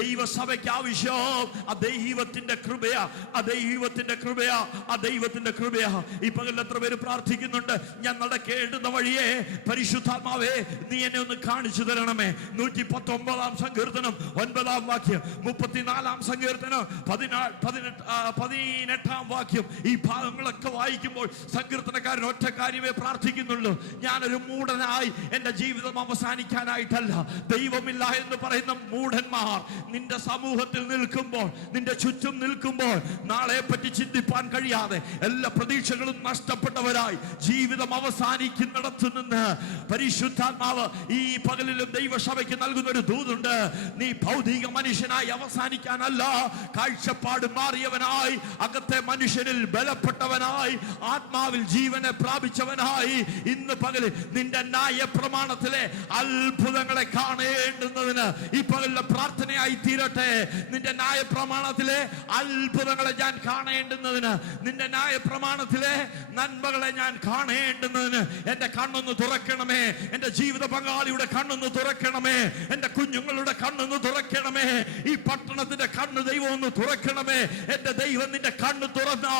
ദൈവസഭയ്ക്ക് ആവശ്യം. ആ ദൈവത്തിന്റെ കൃപയാ, ആ ദൈവത്തിന്റെ കൃപയാ, ആ ദൈവത്തിന്റെ കൃപയാ. ഈ പകലിൽ എത്ര പേര് പ്രാർത്ഥിക്കുന്നുണ്ട്, ഞാൻ നടക്കേണ്ടുന്ന വഴിയെ പരിശുദ്ധാത്മാവേ നീ എന്നെ ഒന്ന് കാണിച്ചു തരണമേ. 119-ാം സങ്കീർത്തനം 9-ാം വാക്യം, 34-ാം സങ്കീർത്തനം 18-ാം വാക്യം. ഈ ഭാഗങ്ങളൊക്കെ വായിക്കുമ്പോൾ സങ്കീർത്തനക്കാരൻ ഒറ്റ കാര്യമേ പ്രാർത്ഥിക്കുന്നുള്ളൂ, ഞാനൊരു മൂഢനായി എന്റെ ജീവിതം അവസാനിക്കാനായിട്ടല്ല. ദൈവമില്ല എന്ന് പറയുന്ന മൂഢന്മാർ നിന്റെ സമൂഹത്തിൽ നിൽക്കുമ്പോൾ, നിന്റെ ചുറ്റും നിൽക്കുമ്പോൾ, നാളെ പറ്റി ചിന്തിപ്പാൻ കഴിയാതെ എല്ലാ പ്രതീക്ഷകളും നഷ്ടപ്പെട്ടവരാ ബലഹീനരായി ജീവിതം അവസാനിക്കുന്നിടത്തു നിന്ന് പരിശുദ്ധാത്മാവ് ഈ പകലിലും ദൈവസഭയ്ക്ക് നൽകുന്ന ഒരു ദൂതുണ്ട്. നീ ഭൗതിക മനുഷ്യനായി അവസാനിക്കാനല്ല, കാഴ്ചപ്പാട് മാറിയവനായി, അകത്തെ മനുഷ്യനിൽ ബലപ്പെട്ടവനായി, ആത്മാവിൽ ജീവനെ പ്രാപിച്ചവനായി ഇന്ന് പകലിൽ നിന്റെ ന്യായ പ്രമാണത്തിലെ അത്ഭുതങ്ങളെ കാണേണ്ടുന്നതിന് ഈ പകലിലെ പ്രാർത്ഥനയായി തീരട്ടെ. നിന്റെ ന്യായ പ്രമാണത്തിലെ അത്ഭുതങ്ങളെ ഞാൻ കാണേണ്ടുന്നതിന്, നിന്റെ ന്യായ പ്രമാണത്തിലെ നന്മകളെ ഞാൻ കാണേണ്ടുന്നതിന് എന്റെ കണ്ണൊന്ന് തുറക്കണമേ. എന്റെ ജീവിത പങ്കാളിയുടെ കണ്ണൊന്ന് തുറക്കണമേ. എന്റെ കുഞ്ഞുങ്ങളുടെ കണ്ണൊന്ന് തുറക്കണമേ. ഈ പട്ടണത്തിന്റെ കണ്ണ് ദൈവം ഒന്ന് തുറക്കണമേ. എന്റെ ദൈവം നിന്റെ കണ്ണ് തുറന്നാ,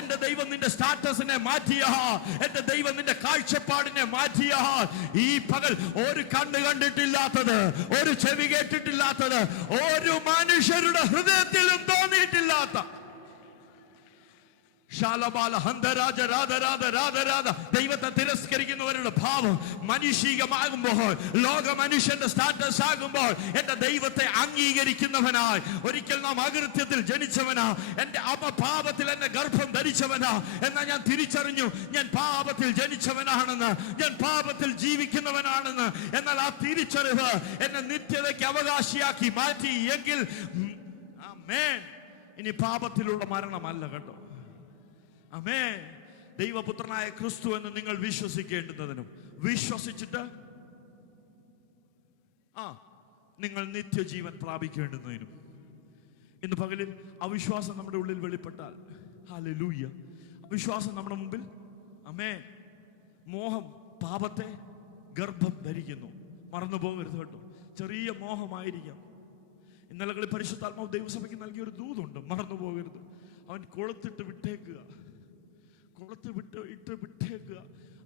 എന്റെ ദൈവം നിന്റെ സ്റ്റാറ്റസിനെ മാറ്റിയാ, എന്റെ ദൈവം നിന്റെ കാഴ്ചപ്പാടിനെ മാറ്റിയാ, ഈ പകൽ ഒരു കണ്ണ് കണ്ടിട്ടില്ലാത്തത്, ഒരു ചെവി കേട്ടിട്ടില്ലാത്തത്, ഒരു മനുഷ്യരുടെ ഹൃദയത്തിലും തോന്നിയിട്ടില്ലാത്ത ദൈവത്തെ തിരസ്കരിക്കുന്നവരുടെ ഭാവം മാനുഷികമാകുമ്പോൾ, ലോക മനുഷ്യന്റെ സ്റ്റാറ്റസ് ആകുമ്പോൾ, എന്റെ ദൈവത്തെ അംഗീകരിക്കുന്നവനായി, ഒരിക്കൽ നാം അകൃത്യത്തിൽ ജനിച്ചവനാ, എന്റെ അമ്മ പാപത്തിൽ എന്നെ ഗർഭം ധരിച്ചവനാ, എന്നാൽ ഞാൻ തിരിച്ചറിഞ്ഞു ഞാൻ പാപത്തിൽ ജനിച്ചവനാണെന്ന്, ഞാൻ പാപത്തിൽ ജീവിക്കുന്നവനാണെന്ന്. എന്നാൽ ആ തിരിച്ചറിവ് എന്നെ നിത്യതയ്ക്ക് അവകാശിയാക്കി മാറ്റി എങ്കിൽ ആമേൻ, ഇനി പാപത്തിലുള്ള മരണമല്ല കേട്ടോ. ആമേൻ. ദൈവപുത്രനായ ക്രിസ്തു എന്ന് നിങ്ങൾ വിശ്വസിക്കേണ്ടുന്നതിനും വിശ്വസിച്ചിട്ട് നിങ്ങൾ നിത്യജീവൻ പ്രാപിക്കേണ്ടുന്നതിനും ഇന്ന് പകലിൽ അവിശ്വാസം നമ്മുടെ ഉള്ളിൽ വെളിപ്പെട്ടാൽ, ഹല്ലേലൂയ, അവിശ്വാസം നമ്മുടെ മുമ്പിൽ, ആമേൻ, മോഹം പാപത്തെ ഗർഭം ധരിക്കുന്നു. മറന്നു പോകരുത് കേട്ടോ. ചെറിയ മോഹമായിരിക്കാം. ഇന്നലകളിൽ പരിശുദ്ധാത്മാവ് ദൈവസഭയ്ക്ക് നൽകിയ ഒരു ദൂതുണ്ട്, മറന്നു പോകരുത്. അവൻ കൊളുത്തിട്ട് വിട്ടേക്കുക, വിട്ടേക്കുക.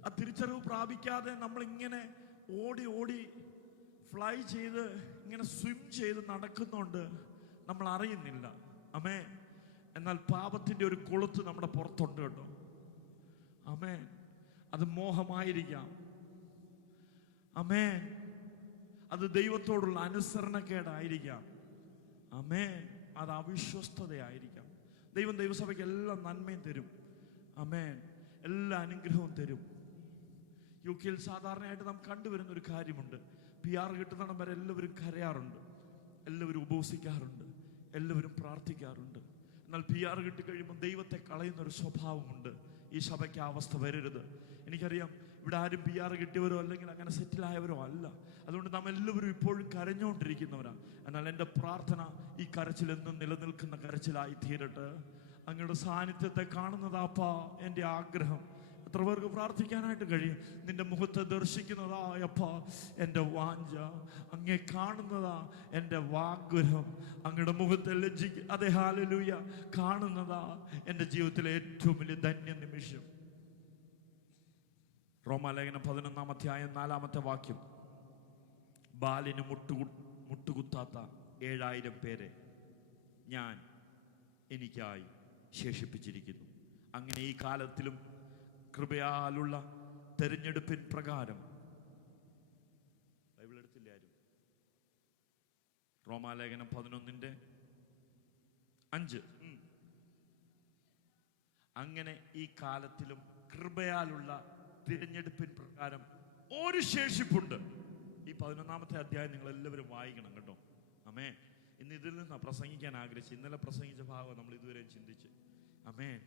ആ തിരിച്ചറിവ് പ്രാപിക്കാതെ നമ്മൾ ഇങ്ങനെ ഓടി ഓടി ഫ്ലൈ ചെയ്ത് ഇങ്ങനെ സ്വിം ചെയ്ത് നടക്കുന്നുണ്ട്, നമ്മൾ അറിയുന്നില്ല. ആമേൻ. എന്നാൽ പാപത്തിന്റെ ഒരു കൊളുത്ത് നമ്മുടെ പുറത്തുണ്ട് കേട്ടോ. ആമേൻ. അത് മോഹമായിരിക്കാം. ആമേൻ. അത് ദൈവത്തോടുള്ള അനുസരണക്കേടായിരിക്കാം. ആമേൻ. അത് അവിശ്വസ്തതയായിരിക്കാം. ദൈവം ദൈവസഭയ്ക്ക് എല്ലാ നന്മയും തരും. ആമേൻ. എല്ലാ അനുഗ്രഹവും തരും. UK സാധാരണയായിട്ട് നാം കണ്ടുവരുന്ന ഒരു കാര്യമുണ്ട്. PR കിട്ടുന്നിടം വരെ എല്ലാവരും കരയാറുണ്ട്, എല്ലാവരും ഉപവസിക്കാറുണ്ട്, എല്ലാവരും പ്രാർത്ഥിക്കാറുണ്ട്. എന്നാൽ PR കിട്ടിക്കഴിയുമ്പോൾ ദൈവത്തെ കളയുന്ന ഒരു സ്വഭാവമുണ്ട്. ഈ സഭയ്ക്ക് ആ അവസ്ഥ വരരുത്. എനിക്കറിയാം, ഇവിടെ ആരും PR കിട്ടിയവരോ അല്ലെങ്കിൽ അങ്ങനെ സെറ്റിലായവരോ അല്ല. അതുകൊണ്ട് നാം എല്ലാവരും ഇപ്പോഴും കരഞ്ഞുകൊണ്ടിരിക്കുന്നവരാണ്. എന്നാൽ എൻ്റെ പ്രാർത്ഥന ഈ കരച്ചിലെന്നും നിലനിൽക്കുന്ന കരച്ചിലായി തീരട്ടെ. അങ്ങയുടെ സാന്നിധ്യത്തെ കാണുന്നതാപ്പാ എൻ്റെ ആഗ്രഹം. എത്ര പേർക്ക് പ്രാർത്ഥിക്കാനായിട്ട് കഴിയും? നിന്റെ മുഖത്തെ ദർശിക്കുന്നതായപ്പാ എൻ്റെ വാഞ്ച, അങ്ങേ കാണുന്നതാ എൻ്റെ വാഗ്വരം, അങ്ങയുടെ മുഖത്തെ അതെ ഹല്ലേലൂയ കാണുന്നതാ എൻ്റെ ജീവിതത്തിലെ ഏറ്റവും വലിയ ധന്യ നിമിഷം. റോമാലേഖനം 11-ാം അധ്യായം 4-ാമത്തെ വാക്യം, ബാലിന് മുട്ടുകുത്താത്ത 7000 പേരെ ഞാൻ എനിക്കായി ശേഷിപ്പിച്ചിരിക്കുന്നു. അങ്ങനെ ഈ കാലത്തിലും കൃപയാലുള്ള തെരഞ്ഞെടുപ്പിൻ പ്രകാരം, ബൈബിൾ എടുത്തില്ല ആരും? റോമാലേഖനം 11:5. അങ്ങനെ ഈ കാലത്തിലും കൃപയാലുള്ള തിരഞ്ഞെടുപ്പിൻ പ്രകാരം ഒരു ശേഷിപ്പുണ്ട്. ഈ 11-ാമത്തെ അധ്യായം നിങ്ങൾ എല്ലാവരും വായിക്കണം കേട്ടോ. ആമേൻ. ഇന്ന് ഇതിൽ നിന്നാണ് പ്രസംഗിക്കാൻ ആഗ്രഹിച്ചു. ഇന്നലെ പ്രസംഗിച്ച ഭാഗം നമ്മൾ ഇതുവരെയും ചിന്തിച്ച്. ആമേൻ.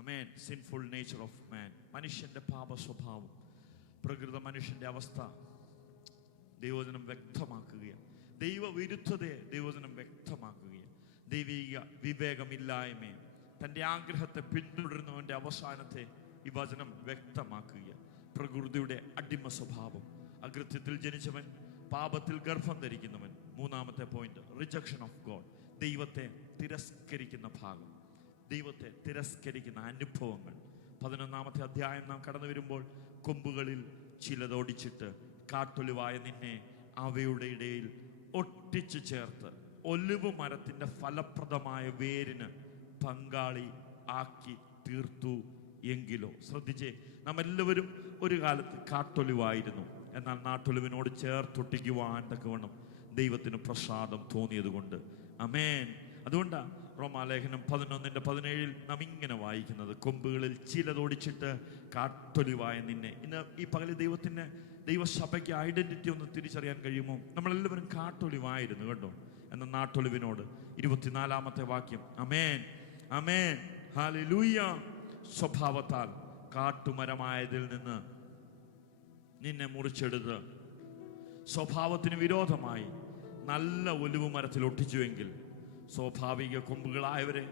ആമേൻ. സിൻഫുൾ നേച്ചർ ഓഫ് മാൻ, മനുഷ്യന്റെ പാപ സ്വഭാവം, പ്രകൃത മനുഷ്യന്റെ അവസ്ഥ ദൈവവചനം വ്യക്തമാക്കുകയാണ്. ദൈവവിരുദ്ധതയെ ദൈവവചനം വ്യക്തമാക്കുകയാണ്. ദൈവിക വിവേകമില്ലായ്മയെ, തൻ്റെ ആഗ്രഹത്തെ പിന്തുടരുന്നവന്റെ അവസാനത്തെ ഈ വചനം വ്യക്തമാക്കുകയാണ്. പ്രകൃതിയുടെ അടിമ സ്വഭാവം, അകൃത്യത്തിൽ ജനിച്ചവൻ, പാപത്തിൽ ഗർഭം ധരിക്കുന്നവൻ. 3-ാമത്തെ പോയിന്റ്, റിജക്ഷൻ ഓഫ് ഗോഡ്, ദൈവത്തെ തിരസ്കരിക്കുന്ന ഭാഗം, ദൈവത്തെ തിരസ്കരിക്കുന്ന അനുഭവങ്ങൾ. 11-ാമത്തെ അധ്യായം നാം കടന്നു വരുമ്പോൾ, കൊമ്പുകളിൽ ചിലതൊടിച്ചിട്ട് കാട്ടൊലിവായ നിന്നെ അവയുടെ ഇടയിൽ ഒട്ടിച്ചു ചേർത്ത് ഒലിവ് മരത്തിന്റെ ഫലപ്രദമായ വേരിന് പങ്കാളി ആക്കി തീർത്തു എങ്കിലോ. ശ്രദ്ധിച്ചേ, നാം എല്ലാവരും ഒരു കാലത്ത് കാട്ടൊലിവായിരുന്നു. എന്നാൽ നാട്ടൊലിവിനോട് ചേർത്തൊട്ടിക്കുവാൻ തക്കവണ്ണം ദൈവത്തിന് പ്രസാദം തോന്നിയത് കൊണ്ട്. ആമേൻ. അതുകൊണ്ടാ റോമാലേഖനം 11:17 നാം ഇങ്ങനെ വായിക്കുന്നത്, കൊമ്പുകളിൽ ചിലതൊടിച്ചിട്ട് കാട്ടൊലിവായ നിന്നെ. ഇന്ന് ഈ പകല് ദൈവസഭയ്ക്ക് ഐഡന്റിറ്റി ഒന്ന് തിരിച്ചറിയാൻ കഴിയുമോ? നമ്മളെല്ലാവരും കാട്ടൊലിവായിരുന്നു കേട്ടോ. എന്ന നാട്ടൊലിവിനോട് 24-ാമത്തെ വാക്യം, അമേൻ അമേൻ ഹല്ലേലൂയ. സ്വഭാവത്താൽ കാട്ടുമരമായതിൽ നിന്ന് നിന്നെ മുറിച്ചെടുത്ത് സ്വഭാവത്തിന് വിരോധമായി നല്ല ഒലിവ് മരത്തിൽ ഒട്ടിച്ചുവെങ്കിൽ സ്വാഭാവിക കൊമ്പുകളായവരെ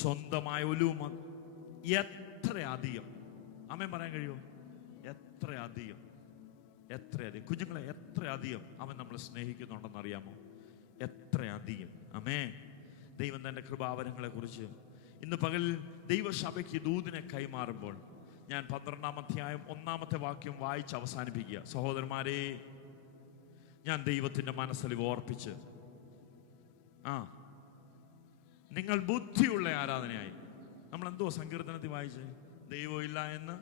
സ്വന്തമായ ഒലിവ് എത്ര അധികം, അമ്മ പറയാൻ കഴിയുമോ? എത്ര അധികം കുഞ്ഞുങ്ങളെ, എത്ര അധികം അവൻ നമ്മളെ സ്നേഹിക്കുന്നുണ്ടെന്ന് അറിയാമോ? എത്ര അധികം. അമേ. ദൈവം തന്റെ കൃപാവരങ്ങളെ കുറിച്ച് ഇന്ന് പകൽ ദൈവസഭയ്ക്ക് ദൂതിനെ കൈമാറുമ്പോൾ ഞാൻ 12-ാം അധ്യായം 1-ാമത്തെ വാക്യം വായിച്ച് അവസാനിപ്പിക്കുക. സഹോദരന്മാരെ, ഞാൻ ദൈവത്തിന്റെ മനസ്സലിവ് ഓർപ്പിച്ച് നിങ്ങൾ ബുദ്ധിയുള്ള ആരാധനയായി. നമ്മൾ എന്തോ സങ്കീർത്തനത്തിൽ വായിച്ചേ? ദൈവം ഇല്ല എന്ന്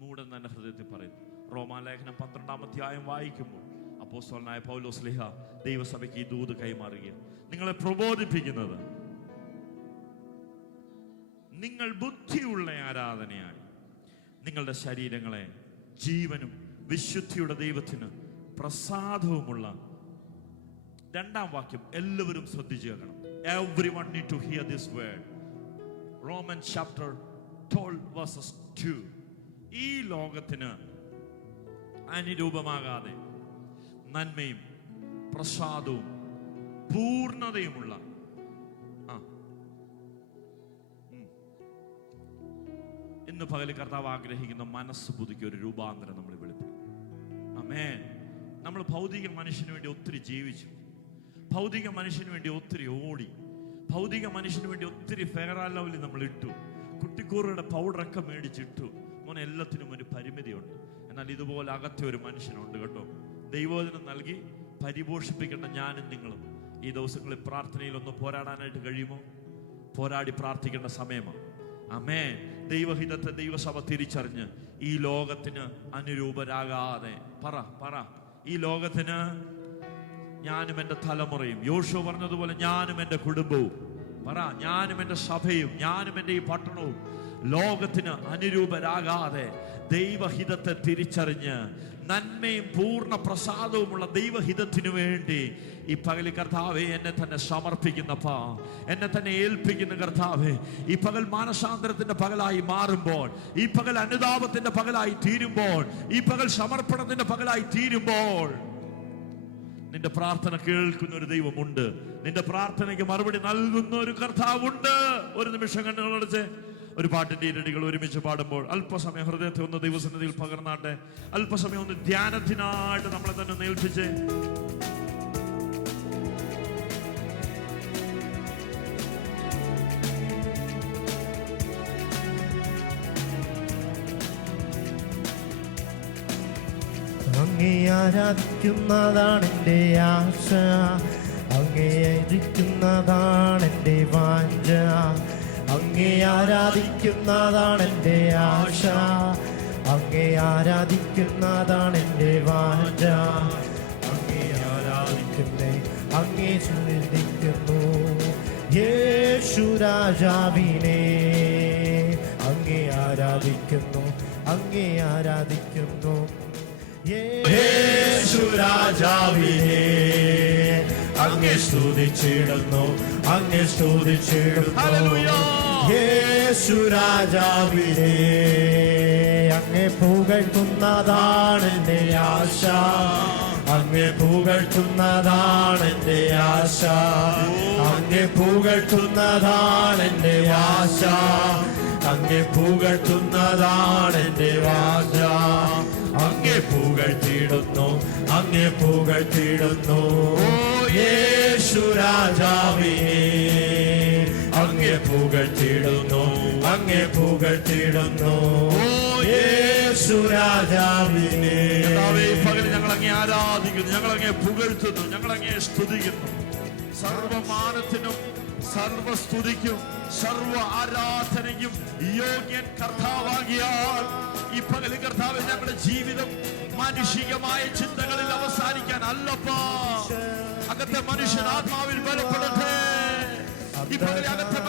മൂഢൻ തന്റെ ഹൃദയത്തിൽ പറയുന്നു. റോമാലേഖനം 12-ാം അധ്യായം വായിക്കുമ്പോൾ അപ്പോസ്തലനായ പൗലോസ് ശ്ലീഹ ദൈവസഭയ്ക്ക് ഈ ദൂത് കൈമാറുക, നിങ്ങളെ പ്രബോധിപ്പിക്കുന്നത് നിങ്ങൾ ബുദ്ധിയുള്ള ആരാധനയായി നിങ്ങളുടെ ശരീരങ്ങളെ ജീവനും വിശുദ്ധിയുടെ ദൈവത്തിന് പ്രസാദവുമുള്ള. 2-ാം വാക്യം എല്ലാവരും ശ്രദ്ധിച്ചു കേൾക്കണം. Everyone need to hear this word. Romans chapter 12 verses 2. ഈ ലോകത്തിന് അനുരൂപമാകാതെ നന്മയും പ്രസാദവും പൂർണ്ണതയുമുള്ള ഇന്ന് പകല് കർത്താവ് ആഗ്രഹിക്കുന്ന മനസ്സ് പുതുക്കിയ ഒരു രൂപാന്തരം നമ്മൾ വെളിപ്പെടും. ആമേൻ. നമ്മൾ ഭൗതിക മനുഷ്യന് വേണ്ടി ഒത്തിരി ജീവിച്ചു, ഭൗതിക മനുഷ്യന് വേണ്ടി ഒത്തിരി ഓടി, ഭൗതിക മനുഷ്യന് വേണ്ടി ഒത്തിരി ഫെയർ ആൻഡ് ലവ്ലി നമ്മൾ ഇട്ടു, കുട്ടിക്കൂറുടെ പൗഡറൊക്കെ മേടിച്ചിട്ടു. മോനെ, എല്ലാത്തിനും ഒരു പരിമിതിയുണ്ട്. എന്നാൽ ഇതുപോലെ അകത്തെ ഒരു മനുഷ്യനുണ്ട് കേട്ടോ. ദൈവവചനം നൽകി പരിപോഷിപ്പിക്കേണ്ട ഞാനും നിങ്ങളും ഈ ദിവസങ്ങളിൽ പ്രാർത്ഥനയിൽ ഒന്ന് പോരാടാനായിട്ട് കഴിയുമോ? പോരാടി പ്രാർത്ഥിക്കേണ്ട സമയമാണ്. ആമേൻ. ദൈവഹിതത്തെ ദൈവസഭ തിരിച്ചറിഞ്ഞ് ഈ ലോകത്തിന് അനുരൂപരാകാതെ പറ ഈ ലോകത്തിന് ഞാനും എൻ്റെ തലമുറയും, യോശുവ പറഞ്ഞതുപോലെ ഞാനും എൻ്റെ കുടുംബവും, ഞാനും എൻ്റെ സഭയും, ഞാനും എൻ്റെ ഈ പട്ടണവും ലോകത്തിന് അനുരൂപരാകാതെ ദൈവഹിതത്തെ തിരിച്ചറിഞ്ഞ് നന്മയും പൂർണ്ണ പ്രസാദവുമുള്ള ദൈവഹിതത്തിനു വേണ്ടി ഈ പകൽ കർത്താവേ എന്നെ തന്നെ സമർപ്പിക്കുന്നപ്പാ, എന്നെ തന്നെ ഏൽപ്പിക്കുന്ന കർത്താവേ, ഈ പകൽ മാനസാന്തരത്തിന്റെ പകലായി മാറുമ്പോൾ, ഈ പകൽ അനുതാപത്തിന്റെ പകലായി തീരുമ്പോൾ, ഈ പകൽ സമർപ്പണത്തിന്റെ പകലായി തീരുമ്പോൾ നിന്റെ പ്രാർത്ഥന കേൾക്കുന്ന ഒരു ദൈവമുണ്ട്, നിന്റെ പ്രാർത്ഥനയ്ക്ക് മറുപടി നൽകുന്ന ഒരു കർത്താവുണ്ട്. ഒരു നിമിഷം കണ്ണുകളടച്ച് ഒരു പാട്ടിന്റെ ഇരടികൾ ഒരുമിച്ച് പാടുമ്പോൾ അല്പസമയം ഹൃദയത്തെ ഒന്ന് ദൈവസന്നിധിയിൽ പകർന്നാട്ടെ. അല്പസമയം ഒന്ന് ധ്യാനത്തിനായിട്ട് നമ്മളെ തന്നെ നേൽപ്പിച്ച് അങ്ങേ ആരാധിക്കുന്നതാണ് എൻ്റെ ആശ, അങ്ങേ ആരാധിക്കുന്നതാണ് എൻ്റെ വാഞ്ച. അങ്ങേ ആരാധിക്കുന്നതാണ് എൻ്റെ ആശ, അങ്ങേ ആരാധിക്കുന്നതാണ് എൻ്റെ വാഞ്ച. അങ്ങേ ആരാധിക്കുന്നേ, അങ്ങേ സ്തുതിക്കുന്നു യേശു രാജാവിനെ. അങ്ങേ ആരാധിക്കുന്നു, അങ്ങേ ആരാധിക്കുന്നു യേശു രാജാവിനെ. അങ്ങേ സ്തുതിച്ചിടുന്നു, അങ്ങേ സ്തുതിച്ചിടുന്നു യേശു രാജാവിനെ. അങ്ങേ പുകഴ്ത്തുന്നതാണ് എൻ്റെ ആശ, അങ്ങേ പുകഴ്ത്തുന്നതാണ് എൻ്റെ ആശ, അങ്ങേ പുകഴ്ത്തുന്നതാണ് എൻ്റെ ആശ, അങ്ങേ പുകഴ്ത്തുന്നതാണ് എൻ്റെ വാച. അങ്ങേ പുകഴ്ത്തിടുന്നു, അങ്ങേ പുകഴ്ത്തിടുന്നു യേശു രാജാവിനെ. അങ്ങേ പുകഴ്ത്തിടുന്നു, അങ്ങേ പുകഴ്ത്തിടുന്നു യേശു രാജാവിനെ. പകൽ ഞങ്ങൾ അങ്ങേ ആരാധിക്കുന്നു, ഞങ്ങൾ അങ്ങേ പുകഴ്ത്തുന്നു, ഞങ്ങൾ അങ്ങേ സ്തുതിക്കുന്നു. സർവമാനത്തിനും സർവസ്തുതിക്കും സർവ ആരാധനയ്ക്കും യോഗ്യൻ കർത്താവാകിയാൽ ഈ പകൽ കർത്താവ് ഞങ്ങളുടെ ജീവിതം മാനുഷികമായ ചിന്തകളിൽ അവസാനിക്കാൻ അല്ലപ്പാ. അകത്തെ മനുഷ്യൻ ആത്മാവിൽ ബലപ്പെടട്ടെ. ഈ പകലകത്തെ